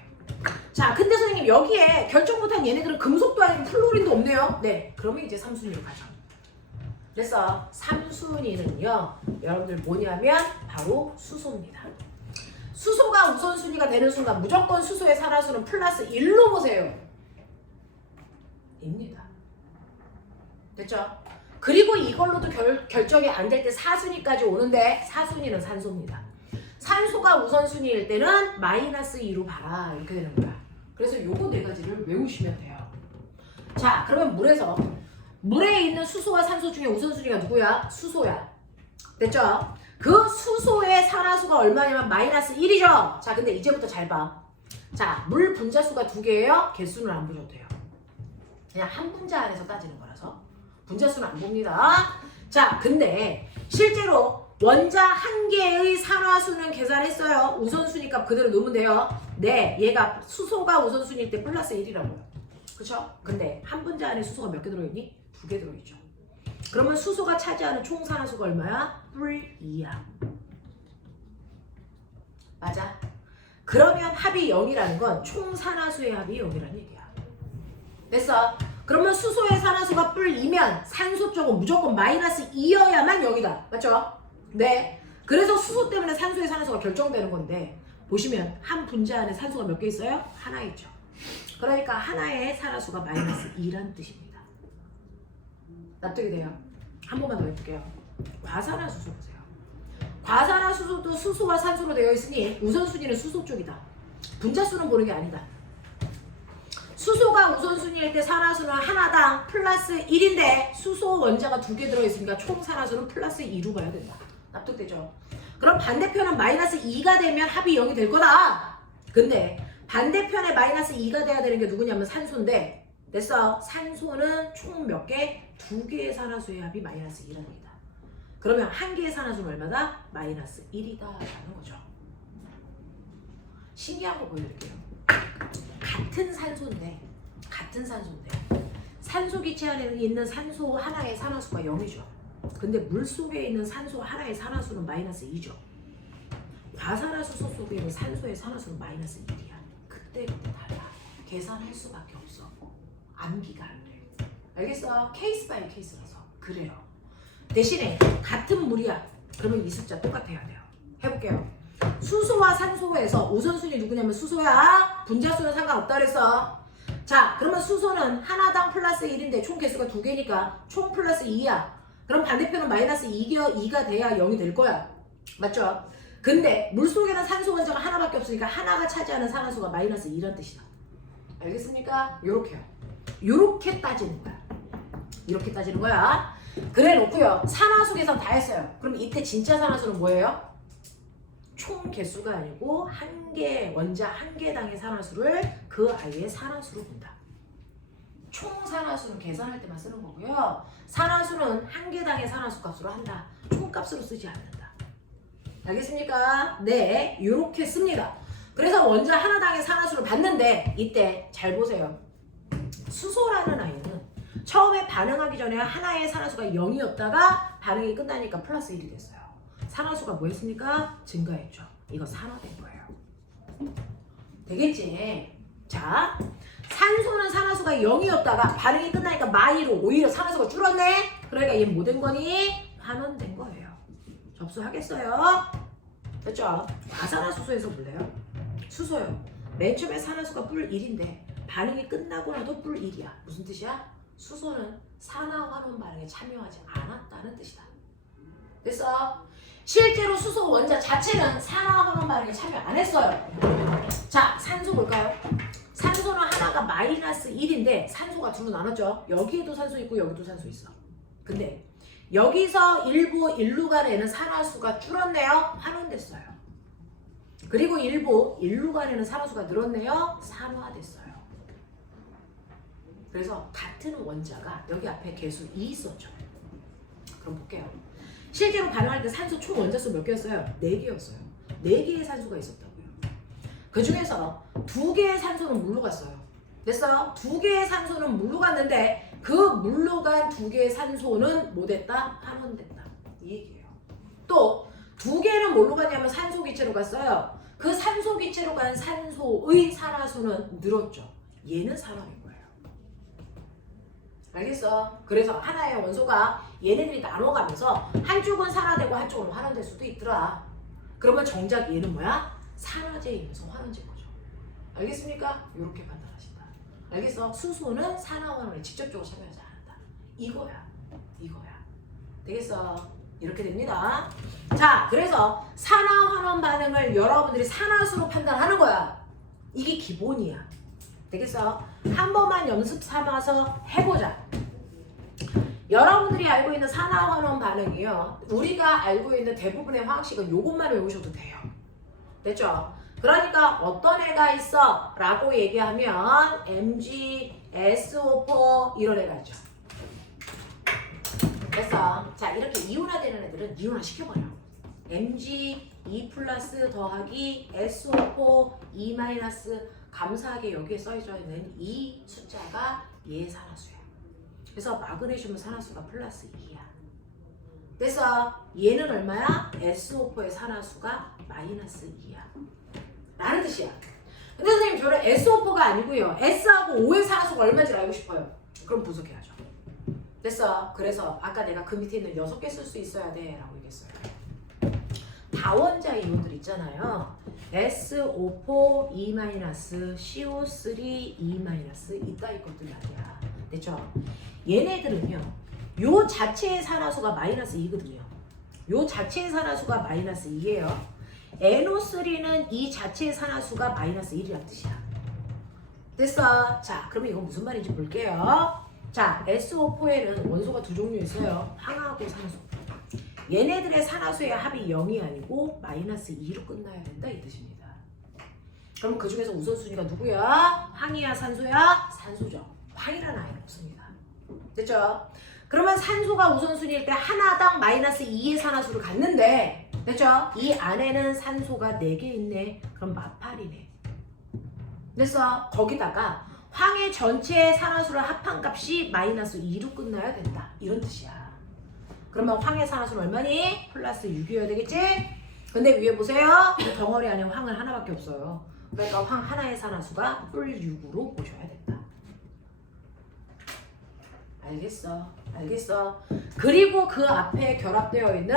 자, 근데 선생님 여기에 결정 못한 얘네들은 금속도 아니고 플루오린도 없네요. 네, 그러면 이제 3순위로 가죠. 그래서 3순위는요, 여러분들 뭐냐면 바로 수소입니다. 수소가 우선순위가 되는 순간 무조건 수소의 산화수는 플러스 1로 보세요. 입니다. 됐죠? 그리고 이걸로도 결정이 안 될 때 4순위까지 오는데 4순위는 산소입니다. 산소가 우선순위일 때는 마이너스 2로 봐라. 이렇게 되는 거야. 그래서 요거 네 가지를 외우시면 돼요. 자, 그러면 물에 있는 수소와 산소 중에 우선순위가 누구야? 수소야. 됐죠? 그 수소의 산화수가 얼마냐면 마이너스 1이죠? 자, 근데 이제부터 잘 봐. 자, 물 분자수가 2개예요? 개수는 안 보셔도 돼요. 그냥 한 분자 안에서 따지는 거라서 분자수는 안 봅니다. 자, 근데 실제로 원자 한 개의 산화수는 계산했어요. 우선순위 값 그대로 놓으면 돼요. 네, 얘가 수소가 우선순위일 때 플러스 1이라고요. 그쵸? 근데 한 분자 안에 수소가 몇 개 들어있니? 2개 들어있죠. 그러면 수소가 차지하는 총 산화수가 얼마야? 뿔 2야. 맞아? 그러면 합이 0이라는 건 총 산화수의 합이 0이라는 얘기야. 됐어? 그러면 수소의 산화수가 뿔 2면 산소 쪽은 무조건 마이너스 2여야만 0이다. 맞죠? 네. 그래서 수소 때문에 산소의 산화수가 결정되는 건데 보시면 한 분자 안에 산소가 몇 개 있어요? 하나 있죠. 그러니까 하나의 산화수가 마이너스 2란 뜻입니다. 납득이 돼요? 한 번만 더 해볼게요. 과산화수소 보세요. 과산화수소도 수소와 산소로 되어 있으니 우선순위는 수소 쪽이다. 분자수는 보는 게 아니다. 수소가 우선순위일 때 산화수는 하나당 플러스 1인데 수소 원자가 2개 들어있으니까 총 산화수는 플러스 2로 봐야 된다. 납득되죠? 그럼 반대편은 마이너스 2가 되면 합이 0이 될 거다. 근데 반대편에 마이너스 2가 돼야 되는 게 누구냐면 산소인데 됐어? 산소는 총 몇 개? 2개의 산화수의 합이 마이너스 2라는 얘기다. 그러면 한 개의 산화수는 얼마다? 마이너스 1이다 라는 거죠. 신기한 거 보여드릴게요. 같은 산소인데 산소 기체 안에 있는 산소 하나의 산화수가 0이죠. 근데 물 속에 있는 산소 하나의 산화수는 마이너스 2죠. 과산화수소 속에 있는 산소의 산화수는 마이너스 1이야. 그때 달라. 계산할 수밖에 없어. 암기가 안 돼. 알겠어? 케이스 바이 케이스라서 그래요. 대신에 같은 물이야. 그러면 이 숫자 똑같아야 돼요. 해볼게요. 수소와 산소에서 우선순위 누구냐면 수소야. 분자수는 상관없다 그랬어. 자, 그러면 수소는 하나당 플러스 1인데 총 개수가 2개니까 총 플러스 2야. 그럼 반대편은 마이너스 2가 돼야 0이 될 거야. 맞죠? 근데 물속에는 산소 원자가 하나밖에 없으니까 하나가 차지하는 산화수가 마이너스 2란 뜻이다. 알겠습니까? 요렇게요. 요렇게 따지는 거야. 이렇게 따지는 거야. 그래 놓고요. 산화수 계산 다 했어요. 그럼 이때 진짜 산화수는 뭐예요? 총 개수가 아니고 한 개 원자 한 개당의 산화수를 그 아이의 산화수로 본다. 총 산화수는 계산할 때만 쓰는 거고요. 산화수는 한 개당의 산화수 값으로 한다. 총 값으로 쓰지 않는다. 알겠습니까? 네, 이렇게 씁니다. 그래서 원자 하나당의 산화수를 봤는데 이때 잘 보세요. 수소라는 아이는 처음에 반응하기 전에 하나의 산화수가 0이었다가 반응이 끝나니까 플러스 1이 됐어요. 산화수가 뭐 했습니까? 증가했죠. 이거 산화된 거예요. 되겠지? 자, 산소는 산화수가 0이었다가 반응이 끝나니까 마이로 오히려 산화수가 줄었네? 그러니까 얘 뭐 된 거니? 환원된 거예요. 접수하겠어요? 됐죠? 과산화수소에서 볼래요? 수소요. 맨 처음에 산화수가 뿔 1인데 반응이 끝나고 나도 뿔 1이야. 무슨 뜻이야? 수소는 산화환원 반응에 참여하지 않았다는 뜻이다. 됐어? 실제로 수소 원자 자체는 산화환원 반응에 참여 안 했어요. 자, 산소 볼까요? 산소는 하나가 마이너스 1인데 산소가 둘로 나눴죠. 여기에도 산소 있고 여기도 산소 있어. 근데 여기서 일부 일루간에는 산화수가 줄었네요. 환원됐어요. 그리고 일부 일루간에는 산화수가 늘었네요. 산화됐어요. 그래서 같은 원자가 여기 앞에 개수 2 있었죠. 그럼 볼게요. 실제로 반응할 때 산소 총 원자수 몇 개였어요? 4개였어요. 4개의 산소가 있었다고요. 그 중에서 2개의 산소는 물로 갔어요. 됐어요? 2개의 산소는 물로 갔는데 그 물로 간 2개의 산소는 뭐 됐다? 환원됐다. 이 얘기예요. 또 2개는 뭘로 갔냐면 산소 기체로 갔어요. 그 산소 기체로 간 산소의 산화수는 늘었죠. 얘는 산화된 거예요. 알겠어? 그래서 하나의 원소가 얘네들이 나눠가면서 한쪽은 산화되고 한쪽은 환원될 수도 있더라. 그러면 정작 얘는 뭐야? 산화제이면서 환원제인 거죠. 알겠습니까? 이렇게 판단하신다. 알겠어? 수소는 산화환원에 직접적으로 참여하지 않는다. 이거야. 되겠어? 이렇게 됩니다. 자, 그래서 산화환원 반응을 여러분들이 산화수로 판단하는 거야. 이게 기본이야. 되겠어? 한 번만 연습 삼아서 해보자. 여러분들이 알고 있는 산화환원 반응이요. 우리가 알고 있는 대부분의 화학식은 요것만 외우셔도 돼요. 됐죠? 그러니까 어떤 애가 있어? 라고 얘기하면 Mg, SO4 이런 애가 있죠. 됐어. 자, 이렇게 이온화되는 애들은 이온화 시켜버려. Mg 2 플러스 더하기 SO4 2 마이너스 감사하게 여기에 써져 있는 이 숫자가 얘의 산화수야. 그래서 마그네슘은 산화수가 플러스 2야. 그래서 얘는 얼마야? SO4의 산화수가 마이너스 2야. 라는 뜻이야. 근데 선생님 저는 SO4가 아니고요. S하고 O의 산화수가 얼마인지 알고 싶어요. 그럼 분석해야죠. 됐어. 그래서 아까 내가 그 밑에 있는 6개 쓸 수 있어야 돼 라고 얘기했어요. 다원자 이온들 있잖아요. SO4 2-, CO3 2- 이따위 것들 말이야. 됐죠? 얘네들은요. 요 자체의 산화수가 마이너스 2거든요. 요 자체의 산화수가 마이너스 2예요. NO3는 이 자체의 산화수가 마이너스 1이란 뜻이야. 됐어? 자, 그러면 이건 무슨 말인지 볼게요. 자, SO4에는 원소가 두 종류 있어요. 황하고 산소. 얘네들의 산화수의 합이 0이 아니고 마이너스 2로 끝나야 된다 이 뜻입니다. 그럼 그 중에서 우선순위가 누구야? 황이야 산소야? 산소죠. 황이라는 아이는 없습니다. 됐죠? 그러면 산소가 우선순위일 때 하나당 마이너스 2의 산화수를 갖는데 됐죠? 이 안에는 산소가 4개 있네. 그럼 마팔이네. 그래서 거기다가 황의 전체 산화수를 합한 값이 마이너스 2로 끝나야 된다. 이런 뜻이야. 그러면 황의 산화수는 얼마니? 플러스 6이어야 되겠지? 근데 위에 보세요. 이 덩어리 안에 황은 하나밖에 없어요. 그러니까 황 하나의 산화수가 뿔 6으로 보셔야 된다. 알겠어. 그리고 그 앞에 결합되어 있는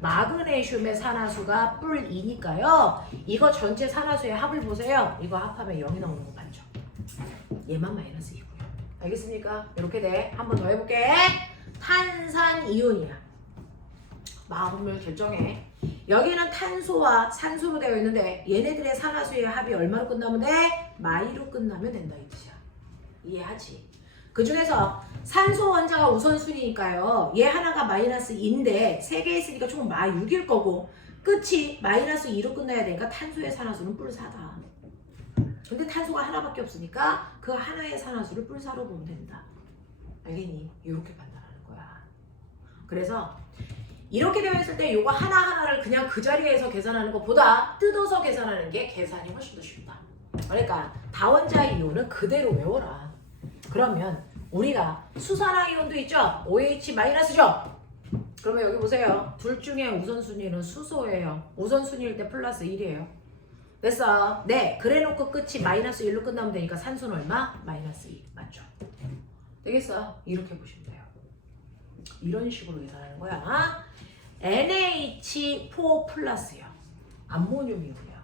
마그네슘의 산화수가 뿔 2니까요. 이거 전체 산화수의 합을 보세요. 이거 합하면 0이 나오는 거 맞죠? 얘만 마이너스 2고요. 알겠습니까? 이렇게 돼. 한 번 더 해볼게. 탄산이온이야. 마음을 결정해. 여기는 탄소와 산소로 되어 있는데 얘네들의 산화수의 합이 얼마로 끝나면 돼? 마이로 끝나면 된다 이 뜻이야. 이해하지? 그 중에서 산소 원자가 우선순위니까요. 얘 하나가 마이너스 2인데 3개 있으니까 총 마 6일 거고 끝이 마이너스 2로 끝나야 되니까 탄소의 산화수는 뿔 4다. 근데 탄소가 하나밖에 없으니까 그 하나의 산화수를 뿔 4로 보면 된다. 알겠니? 이렇게 판단하는 거야. 그래서 이렇게 되어 있을 때 요거 하나하나를 그냥 그 자리에서 계산하는 것보다 뜯어서 계산하는 게 계산이 훨씬 더 쉽다. 그러니까 다원자 이온은 그대로 외워라. 그러면 우리가 수산화 이온도 있죠? OH-죠? 그러면 여기 보세요. 둘 중에 우선순위는 수소예요. 우선순위일 때 플러스 1이에요. 됐어? 네. 그래놓고 끝이 마이너스 1로 끝나면 되니까 산소는 얼마? 마이너스 2. 맞죠? 되겠어? 이렇게 보시면 돼요. 이런 식으로 계산하는 거야. NH4 플러스요. 암모늄 이온이야.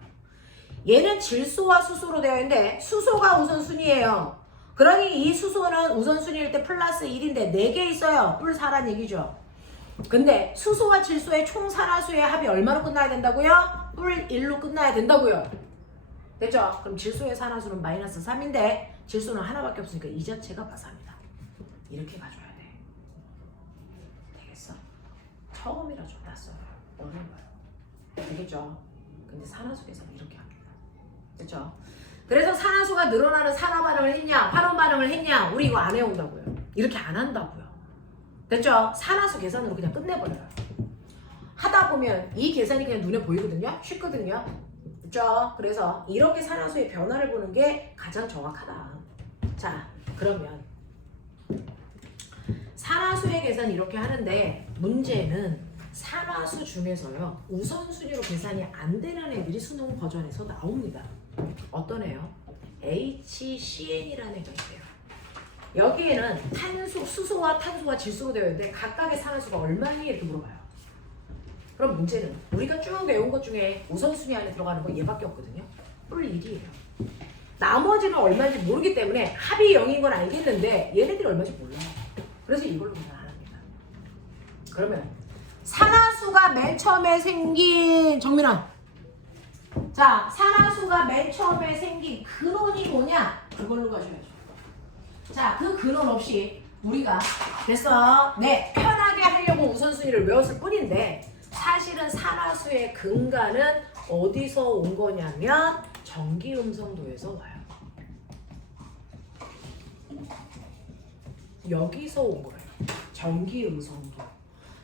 얘는 질소와 수소로 되어 있는데 수소가 우선순위예요. 그러니 이 수소는 우선순위일 때 플러스 1인데 4개 있어요. 뿔 4란 얘기죠. 근데 수소와 질소의 총 산화수의 합이 얼마로 끝나야 된다고요? 뿔 1로 끝나야 된다고요. 됐죠? 그럼 질소의 산화수는 마이너스 3인데 질소는 하나밖에 없으니까 이 자체가 마사입니다. 이렇게 가져야 돼. 되겠어? 처음이라 좀 낯설어요. 어려워요. 되겠죠? 근데 산화수 계산 이렇게 합니다. 됐죠? 그래서 산화수가 늘어나는 산화 반응을 했냐, 환원 반응을 했냐, 우리 이거 안 해온다고요. 이렇게 안 한다고요. 됐죠? 산화수 계산으로 그냥 끝내버려요. 하다 보면 이 계산이 그냥 눈에 보이거든요. 쉽거든요. 됐죠? 그래서 이렇게 산화수의 변화를 보는 게 가장 정확하다. 자, 그러면 산화수의 계산 이렇게 하는데 문제는 산화수 중에서요. 우선순위로 계산이 안 되는 애들이 수능 버전에서 나옵니다. 어떤 애요? HCN이라는 애가 있대요. 여기에는 탄소, 수소와 탄소가 질소로 되어 있는데 각각의 산화수가 얼마니? 이렇게 물어봐요. 그럼 문제는 우리가 쭉 외운 것 중에 우선순위 안에 들어가는 건 얘밖에 없거든요. 뿔 1이에요. 나머지는 얼마인지 모르기 때문에 합이 0인 건 알겠는데 얘네들이 얼마인지 몰라요. 그래서 이걸로 그냥 안 합니다. 그러면 산화수가 맨 처음에 생긴 정민아, 자 산화수가 맨 처음에 생긴 근원이 뭐냐? 그걸로 가셔야죠. 자, 그 근원 없이 우리가 됐어. 네, 편하게 하려고 우선순위를 외웠을 뿐인데 사실은 산화수의 근간은 어디서 온 거냐면 전기음성도에서 와요. 여기서 온 거예요. 전기음성도.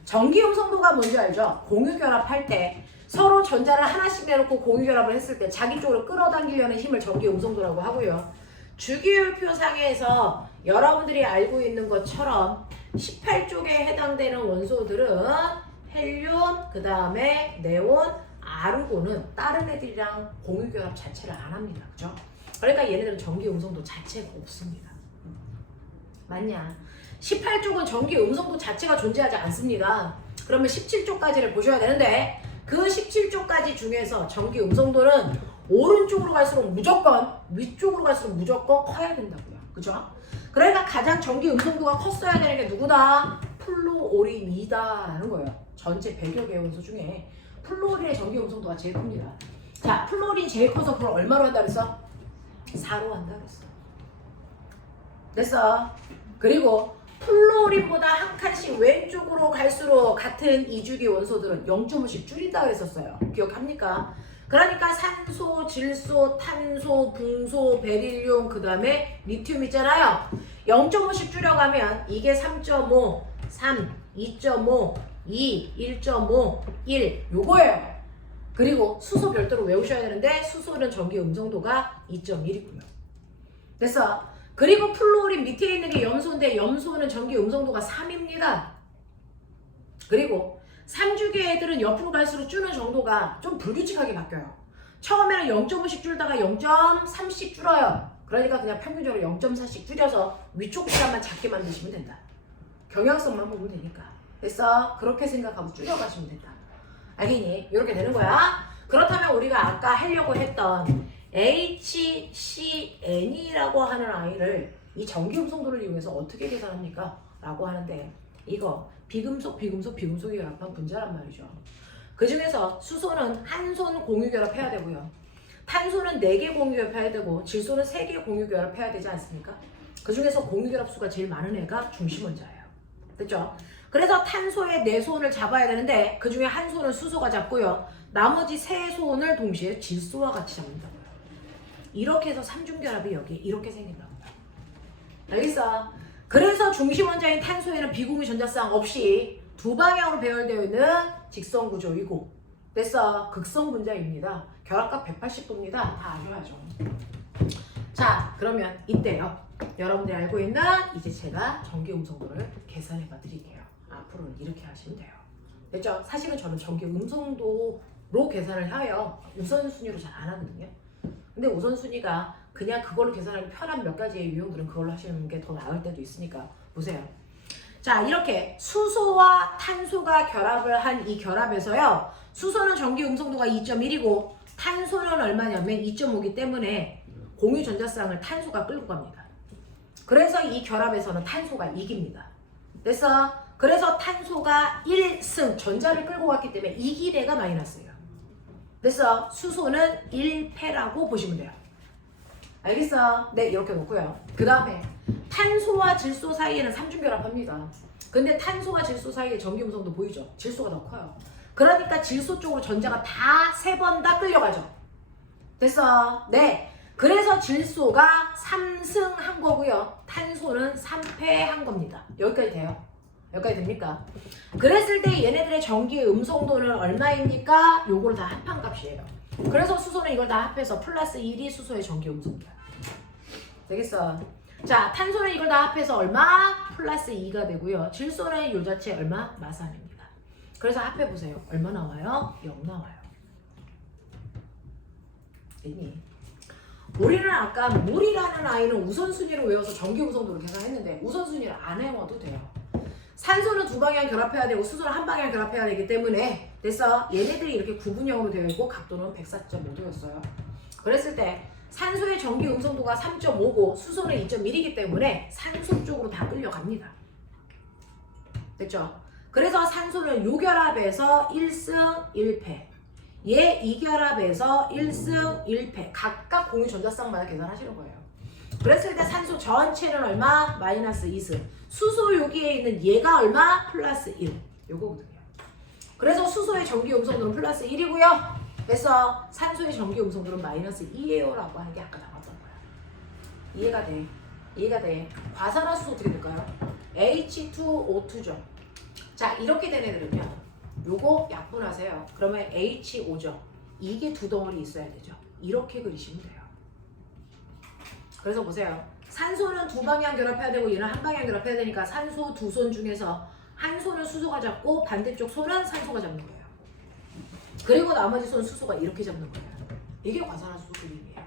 전기음성도가 뭔지 알죠? 공유결합할 때 서로 전자를 하나씩 내놓고 공유결합을 했을 때 자기 쪽으로 끌어당기려는 힘을 전기음성도라고 하고요. 주기율표상에서 여러분들이 알고 있는 것처럼 18쪽에 해당되는 원소들은 헬륨, 그 다음에 네온, 아르곤은 다른 애들이랑 공유결합 자체를 안 합니다. 그죠? 그러니까 얘네들은 전기음성도 자체가 없습니다. 맞냐? 18쪽은 전기음성도 자체가 존재하지 않습니다. 그러면 17쪽까지를 보셔야 되는데 그 17쪽까지 중에서 전기음성도는 오른쪽으로 갈수록 무조건, 위쪽으로 갈수록 무조건 커야 된다고요. 그죠? 그러니까 가장 전기음성도가 컸어야 되는 게 누구다? 플루오린이다 하는 거예요. 전체 100여 개의 원소 중에 플루오린의 전기음성도가 제일 큽니다. 자, 플루오린이 제일 커서 그걸 얼마로 한다 그랬어? 4로 한다 그랬어. 됐어. 그리고 플루오린보다 한 칸씩 왼쪽으로 갈수록 같은 이주기 원소들은 0.5씩 줄인다 그랬었어요. 기억합니까? 그러니까 산소, 질소, 탄소, 붕소, 베릴륨, 그 다음에 리튬 있잖아요. 0.5씩 줄여가면 이게 3.5, 3, 2.5, 2, 1.5, 1 요거예요. 그리고 수소 별도로 외우셔야 되는데 수소는 전기 음성도가 2.1이고요. 됐어. 그리고 플루오린 밑에 있는 게 염소인데 염소는 전기 음성도가 3입니다. 그리고 3주기 애들은 옆으로 갈수록 주는 정도가 좀 불규칙하게 바뀌어요. 처음에는 0.5씩 줄다가 0.3씩 줄어요. 그러니까 그냥 평균적으로 0.4씩 줄여서 위쪽 시간만 작게 만드시면 된다. 경향성만 보면 되니까. 됐어? 그렇게 생각하고 줄여가시면 된다. 알겠니? 이렇게 되는 거야. 그렇다면 우리가 아까 하려고 했던 HCN이라고 하는 아이를 이 전기음성도를 이용해서 어떻게 계산합니까? 라고 하는데 이거 비금속이 결합한 분자란 말이죠. 그 중에서 수소는 한 손 공유결합해야 되고요. 탄소는 4개 공유결합해야 되고 질소는 3개 공유결합해야 되지 않습니까? 그 중에서 공유결합수가 제일 많은 애가 중심원자예요. 됐죠? 그래서 탄소의 4손을 잡아야 되는데 그 중에 한 손은 수소가 잡고요. 나머지 3손을 동시에 질소와 같이 잡는다고요. 이렇게 해서 삼중결합이 여기 이렇게 생긴다고요. 알겠어? 그래서 중심원자인 탄소에는 비공유 전자쌍 없이 두 방향으로 배열되어 있는 직선구조이고 됐어? 극성분자입니다. 결합각 180도입니다. 다 아셔야죠. 자, 그러면 이때요. 여러분들이 알고 있는 이제 제가 전기음성도를 계산해 봐 드릴게요. 앞으로는 이렇게 하시면 돼요. 됐죠? 사실은 저는 전기음성도로 계산을 하여 우선순위로 잘 안 하거든요. 근데 우선순위가 그냥 그걸로 계산하기 편한 몇 가지의 유형들은 그걸로 하시는 게 더 나을 때도 있으니까 보세요. 자, 이렇게 수소와 탄소가 결합을 한 이 결합에서요. 수소는 전기 음성도가 2.1이고 탄소는 얼마냐면 2.5이기 때문에 공유 전자쌍을 탄소가 끌고 갑니다. 그래서 이 결합에서는 탄소가 이깁니다. 됐어? 그래서 탄소가 1승 전자를 끌고 갔기 때문에 이기배가 마이너스예요. 그래서 수소는 1패라고 보시면 돼요. 알겠어? 네, 이렇게 놓고요. 그 다음에 탄소와 질소 사이에는 삼중결합합니다. 근데 탄소와 질소 사이에 전기음성도 보이죠? 질소가 더 커요. 그러니까 질소 쪽으로 전자가 다 3번 다 끌려가죠. 됐어? 네. 그래서 질소가 3승한 거고요. 탄소는 3패한 겁니다. 여기까지 돼요? 여기까지 됩니까? 그랬을 때 얘네들의 전기 음성도는 얼마입니까? 요걸 다 합한 값이에요. 그래서 수소는 이걸 다 합해서 플러스 1이 수소의 전기 음성도야. 되겠어? 자, 탄소는 이걸 다 합해서 얼마? 플러스 2가 되고요. 질소는 요 자체 얼마? 마산입니다. 그래서 합해보세요. 얼마 나와요? 0 나와요. 됐니? 우리는 아까 물이라는 아이는 우선순위로 외워서 전기 음성도를 계산했는데 우선순위를 안 외워도 돼요. 산소는 두 방향 결합해야 되고 수소는 한 방향 결합해야 되기 때문에 됐어. 얘네들이 이렇게 구분형으로 되어 있고 각도는 104.5도였어요. 그랬을 때 산소의 전기 음성도가 3.5고 수소는 2.1이기 때문에 산소 쪽으로 다 끌려갑니다. 됐죠? 그래서 산소는 요결합에서 1승 1패, 얘 2결합에서 1승 1패 각각 공유 전자쌍마다 계산하시는 거예요. 그랬을 때 산소 전체는 얼마? 마이너스 2승. 수소 여기에 있는 얘가 얼마? 플러스 1. 요거거든요. 그래서 수소의 전기 음성도는 플러스 1이고요. 그래서 산소의 전기 음성도는 마이너스 2예요 라고 하는 게 아까 나왔던 거야. 이해가 돼. 이해가 돼. 과산화수소 어떻게 될까요? H2O2죠. 자, 이렇게 된 애들은요. 요거 약분하세요. 그러면 H5죠. 이게 두 덩어리 있어야 되죠. 이렇게 그리시면 돼요. 그래서 보세요. 산소는 두 방향 결합해야 되고 얘는 한 방향 결합해야 되니까 산소 두 손 중에서 한 손은 수소가 잡고 반대쪽 손은 산소가 잡는 거예요. 그리고 나머지 손은 수소가 이렇게 잡는 거예요. 이게 과산화수소 그림이에요.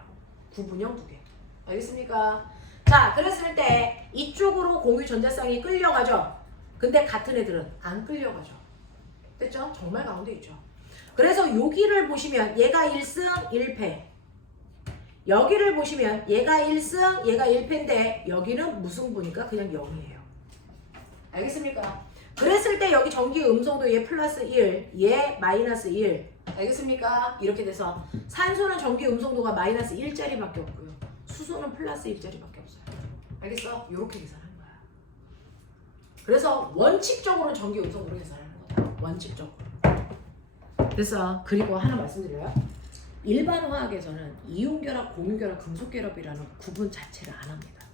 구분형 두 개. 알겠습니까? 자, 그랬을 때 이쪽으로 공유 전자쌍이 끌려가죠. 근데 같은 애들은 안 끌려가죠. 됐죠? 정말 가운데 있죠. 그래서 여기를 보시면 얘가 1승 1패, 여기를 보시면 얘가 1승 얘가 1패인데 여기는 무승부니까 그냥 0이에요. 알겠습니까? 그랬을 때 여기 전기 음성도 얘 플러스 1, 얘 마이너스 1. 알겠습니까? 이렇게 돼서 산소는 전기 음성도가 마이너스 1짜리밖에 없고요. 수소는 플러스 1짜리밖에 없어요. 알겠어? 이렇게 계산하는 거야. 그래서 원칙적으로는 전기 음성도로 계산하는 거다. 원칙적으로. 그래서 그리고 하나 말씀드려요. 일반 화학에서는 이온결합, 공유결합, 금속결합이라는 구분 자체를 안 합니다.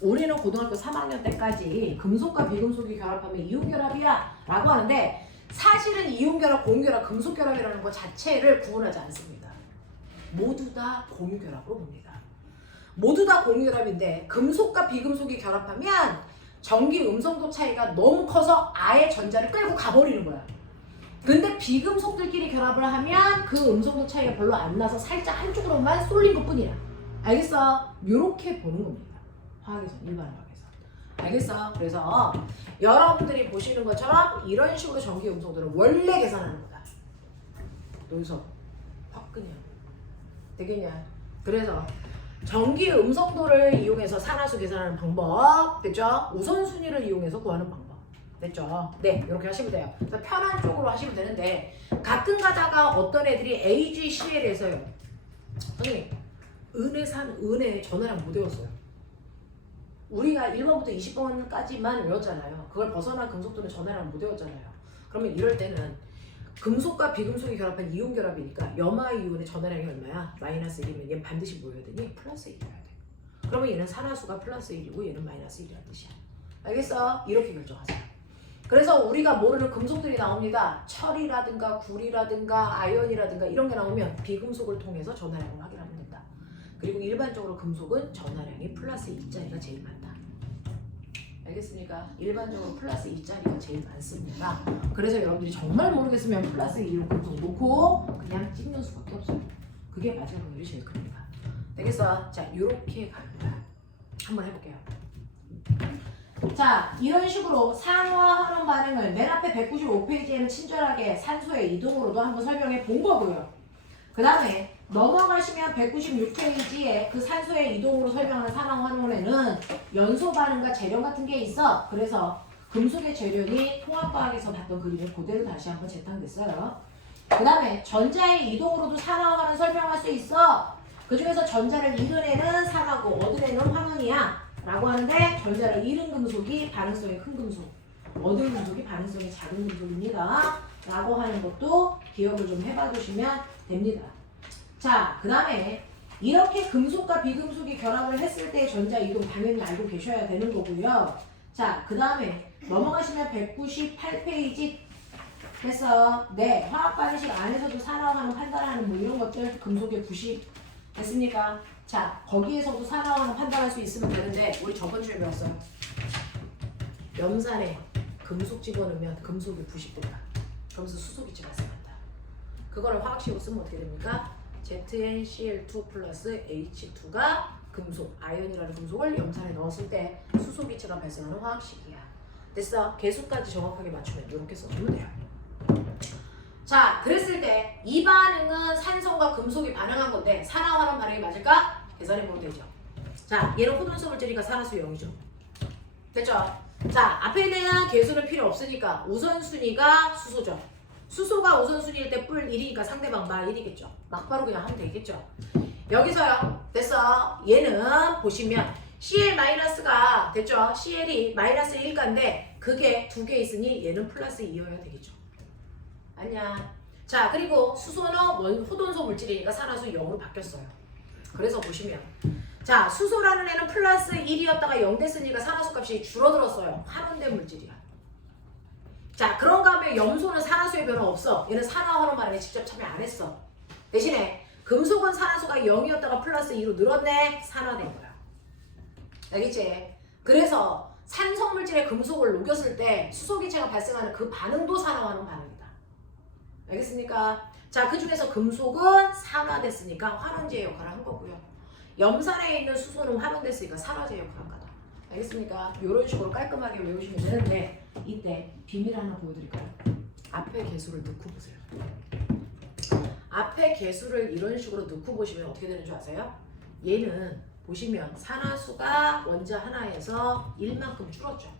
우리는 고등학교 3학년 때까지 금속과 비금속이 결합하면 이온결합이야 라고 하는데 사실은 이온결합, 공유결합, 금속결합이라는 것 자체를 구분하지 않습니다. 모두 다 공유결합으로 봅니다. 모두 다 공유결합인데 금속과 비금속이 결합하면 전기 음성도 차이가 너무 커서 아예 전자를 끌고 가버리는 거야. 근데 비금속들끼리 결합을 하면 그 음성도 차이가 별로 안 나서 살짝 한쪽으로만 쏠린 것 뿐이야. 알겠어? 요렇게 보는 겁니다. 화학에서, 일반 화학에서. 알겠어? 그래서 여러분들이 보시는 것처럼 이런 식으로 전기 음성도를 원래 계산하는 거다. 여기서 확 그냥 되겠냐? 그래서 전기 음성도를 이용해서 산화수 계산하는 방법 됐죠? 우선순위를 이용해서 구하는 방법 됐죠? 네, 이렇게 하시면 돼요. 그래서 편한 쪽으로 하시면 되는데 가끔 가다가 어떤 애들이 AgCl에서요. 선생님, 은혜 전화량 못 외웠어요. 우리가 1번부터 20번까지만 외웠잖아요. 그걸 벗어난 금속도는 전화량 못 외웠잖아요. 그러면 이럴 때는 금속과 비금속이 결합한 이온 결합이니까 염화이온의 전화량이 얼마야? 마이너스 1이면 얘는 반드시 뭐 해야 되니? 플러스 1이어야 돼. 그러면 얘는 산화수가 플러스 1이고 얘는 마이너스 1이라는 뜻이야. 알겠어? 이렇게 결정하세요. 그래서 우리가 모르는 금속들이 나옵니다. 철이라든가 구리라든가 아연이라든가 이런 게 나오면 비금속을 통해서 전화량을 확인하면 된다. 그리고 일반적으로 금속은 전화량이 플러스 2짜리가 제일 많다. 알겠습니까? 일반적으로 플러스 2짜리가 제일 많습니다. 그래서 여러분들이 정말 모르겠으면 플러스 2로 금속 놓고 그냥 찍는 수밖에 없어요. 그게 맞을 확률이 제일 큽니다. 되겠어? 자, 요렇게 갑니다. 한번 해볼게요. 자, 이런 식으로 상화환원 반응을 맨 앞에 195페이지에는 친절하게 산소의 이동으로도 한번 설명해 본 거고요. 그 다음에 넘어가시면 196페이지에 그 산소의 이동으로 설명하는 산화환원에는 연소 반응과 재련 같은 게 있어. 그래서 금속의 재련이 통합과학에서 봤던 그림을 그대로 다시 한번 재탕됐어요. 그 다음에 전자의 이동으로도 산화환원 설명할 수 있어. 그 중에서 전자를 잃은 애는 산화고 얻은 애는 환원이야 라고 하는데 전자를 잃은 금속이 반응성이 큰 금속, 얻은 금속이 반응성이 작은 금속입니다 라고 하는 것도 기억을 좀 해봐 주시면 됩니다. 자, 그 다음에 이렇게 금속과 비금속이 결합을 했을 때 전자 이동 당연히 알고 계셔야 되는 거고요. 자, 그 다음에 넘어가시면 198페이지 됐어. 네, 화학 반응식 안에서도 산화하는 판단하는 뭐 이런 것들 금속의 부식 됐습니까? 자, 거기에서도 산화하는 판단할 수 있으면 되는데 우리 저번 주에 배웠어요. 염산에 금속 집어넣으면 금속이 부식된다. 그러면서 수소기체 발생한다. 그거를 화학식으로 쓰면 어떻게 됩니까? ZnCl2 플러스 H2가 금속, 아연이라는 금속을 염산에 넣었을 때 수소기체가 발생하는 화학식이야. 됐어? 개수까지 정확하게 맞추면 이렇게 써주면 돼요. 자, 그랬을 때 이 반응은 산성과 금속이 반응한 건데 산화환원 반응이 맞을까? 계산해보면 되죠. 자, 얘는 호돈수 물질이니까 산화수 0이죠. 됐죠? 자, 앞에 있는 개수는 필요 없으니까 우선순위가 수소죠. 수소가 우선순위일 때 뿔 1이니까 상대방 마 1이겠죠. 막바로 그냥 하면 되겠죠. 여기서요. 됐어. 얘는 보시면 CL-가 됐죠? CL이 마이너스 1가인데 그게 두 개 있으니 얘는 플러스 2여야 되겠죠. 아니야. 자, 그리고 수소는 호돈소 물질이니까 산화수 0으로 바뀌었어요. 그래서 보시면 자, 수소라는 애는 플러스 1이었다가 0 됐으니까 산화수 값이 줄어들었어요. 환원된 물질이야. 자, 그런가 하면 염소는 산화수의 변화 없어. 얘는 산화환원 반응에 직접 참여 안 했어. 대신에 금속은 산화수가 0이었다가 플러스 2로 늘었네. 산화된 거야. 알겠지? 그래서 산성물질에 금속을 녹였을 때 수소기체가 발생하는 그 반응도 산화환원 반응이다. 알겠습니까? 자, 그 중에서 금속은 산화됐으니까 환원제 역할을 한 거고요. 염산에 있는 수소는 환원됐으니까 산화제 역할을 한 거다. 알겠습니까? 이런 식으로 깔끔하게 외우시면 되는데 이때 비밀 하나 보여드릴까요? 앞에 개수를 넣고 보세요. 앞에 개수를 이런 식으로 넣고 보시면 어떻게 되는 줄 아세요? 얘는 보시면 산화수가 원자 하나에서 1만큼 줄었죠.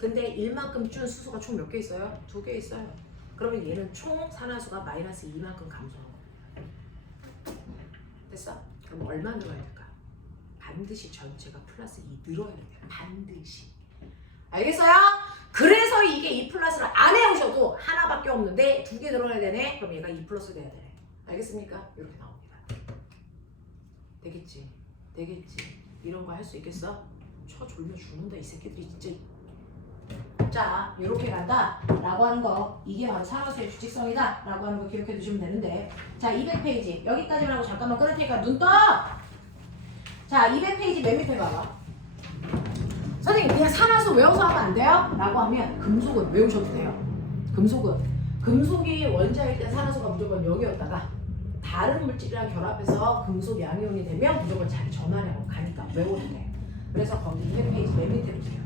근데 1만큼 준 수소가 총 몇 개 있어요? 2개 있어요. 그러면 얘는 총 산화수가 마이너스 2만큼 감소한 겁니다. 됐어? 그럼 얼마 늘어야 될까? 반드시 전체가 플러스 2 늘어야 돼요. 반드시. 알겠어요? 그래서 이게 2 플러스를 안 해오셔도 하나밖에 없는데 2개 늘어나야 되네? 그럼 얘가 2 플러스 돼야 되네. 알겠습니까? 이렇게 나옵니다. 되겠지? 되겠지? 이런 거 할 수 있겠어? 쳐 졸려 죽는다 이 새끼들이 진짜. 자, 이렇게 간다 라고 하는 거, 이게 바로 산화수의 규칙성이다 라고 하는 거 기억해 두시면 되는데, 자, 200페이지 여기까지만 하고 잠깐만 끊을 테니까 눈 떠! 자, 200페이지 맨 밑에 봐봐. 선생님 그냥 산화수 외워서 하면 안 돼요? 라고 하면 금속은 외우셔도 돼요. 금속이 원자일 때 산화수가 무조건 0이었다가 다른 물질이랑 결합해서 금속 양이온이 되면 무조건 자기 전환하고 가니까 외워도 돼. 그래서 거기 200페이지 맨 밑에 보세요.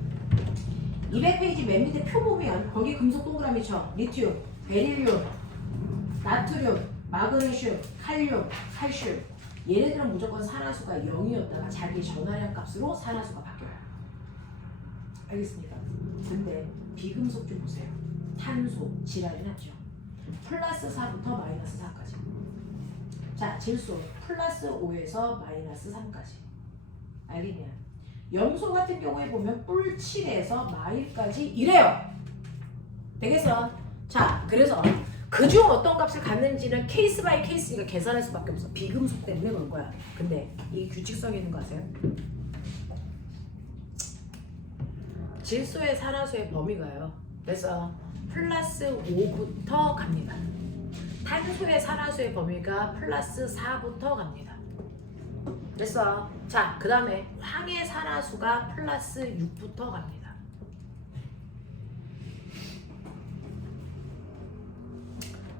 200페이지 맨 밑에 표 보면 거기 금속 동그라미 쳐. 리튬, 베릴륨, 나트륨, 마그네슘, 칼륨, 칼슘. 얘네들은 무조건 산화수가 0이었다가 자기 전화량 값으로 산화수가 바뀌어요. 알겠습니까? 근데 비금속 좀 보세요. 탄소, 지랄이 났죠. 플러스 4부터 마이너스 4까지. 자, 질소 플러스 5에서 마이너스 3까지. 알겠냐? 염소 같은 경우에 보면 뿔 7에서 마일까지 이래요. 되겠어? 자, 그래서 그중 어떤 값을 갖는지는 케이스 바이 케이스니까 계산할 수밖에 없어. 비금속 때문에 그런 거야. 근데 이 규칙성이 있는 거 아세요? 질소의 산화수의 범위가요. 그래서 플러스 5부터 갑니다. 탄소의 산화수의 범위가 플러스 4부터 갑니다. 됐어. 자, 그 다음에 황의 산화수가 플러스 6부터 갑니다.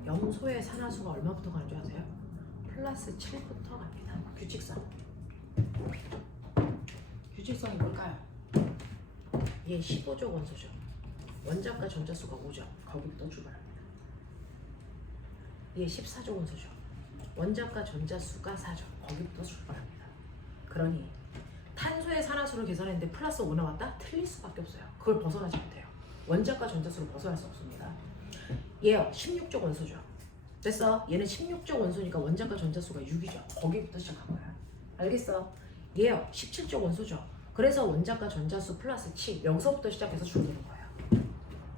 염소의 산화수가 얼마부터 가는 줄 아세요? 플러스 7부터 갑니다. 규칙성. 규칙성이 뭘까요? 얘 15조 원소죠. 원자과 전자수가 5죠. 거기부터 출발합니다. 얘 14조 원소죠. 원자과 전자수가 4죠. 거기부터 출발합니다. 그러니 탄소의 산화수를 계산했는데 플러스 5 나왔다? 틀릴 수밖에 없어요. 그걸 벗어나지 못해요. 원자과 전자수를 벗어날 수 없습니다. 얘요 16조 원소죠. 됐어? 얘는 16조 원소니까 원자과 전자수가 6이죠. 거기부터 시작한 거야. 알겠어? 얘요 17조 원소죠. 그래서 원자과 전자수 플러스 7 여기서부터 시작해서 줄어드는 거예요.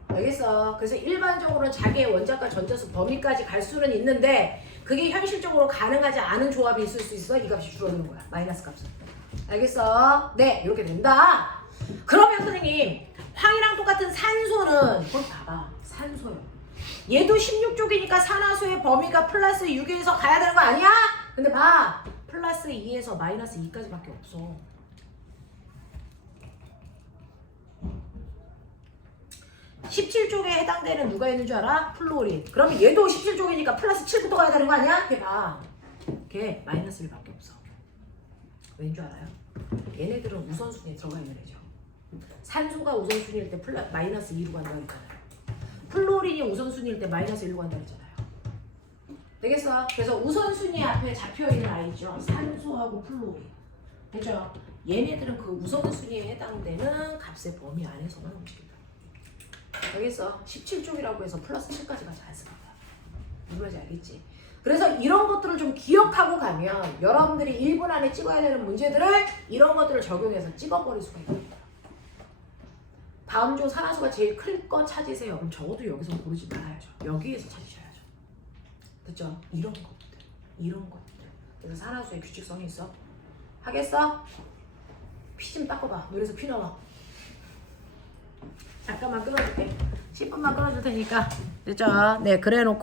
알겠어? 그래서 일반적으로는 자기의 원자과 전자수 범위까지 갈 수는 있는데 그게 현실적으로 가능하지 않은 조합이 있을 수 있어. 이 값이 줄어드는 거야. 마이너스 값은. 알겠어? 네, 이렇게 된다. 그러면 선생님 황이랑 똑같은 산소는 그걸 봐봐. 산소요. 얘도 16쪽이니까 산화수의 범위가 플러스 6에서 가야 되는 거 아니야? 근데 봐. 플러스 2에서 마이너스 2까지밖에 없어. 17쪽에 해당되는 누가 있는 줄 알아? 플로린. 그러면 얘도 17쪽이니까 플러스 7부터 가야 되는 거 아니야? 이렇게 봐. 걔 마이너스 1밖에 없어. 왠 줄 알아요? 얘네들은 우선순위에 들어가 있는 애죠. 산소가 우선순위일 때 마이너스 2로 간다고 했잖아요. 플로린이 우선순위일 때 마이너스 1로 간다고 했잖아요. 되겠어? 그래서 우선순위 앞에 잡혀있는 아이죠. 산소하고 플로린. 그죠? 얘네들은 그 우선순위에 해당되는 값의 범위 안에서만 움직인다. 되겠어? 17쪽이라고 해서 플러스 7까지 가지 않습니다. 무슨 말인지 알겠지? 그래서 이런 것들을 좀 기억하고 가면 여러분들이 1분 안에 찍어야 되는 문제들을 이런 것들을 적용해서 찍어버릴 수가 있습니다. 다음 주 산화수가 제일 클 거 찾으세요. 그럼 적어도 여기서 고르지 말아야죠. 여기에서 찾으셔야죠. 됐죠? 이런 것들. 이런 것들. 그래서 산화수의 규칙성이 있어. 하겠어? 피 좀 닦아봐. 눈에서 피 나와. 잠깐만 끊어줄게. 10분만 끊어줄 테니까. 됐죠? 네, 그래 놓고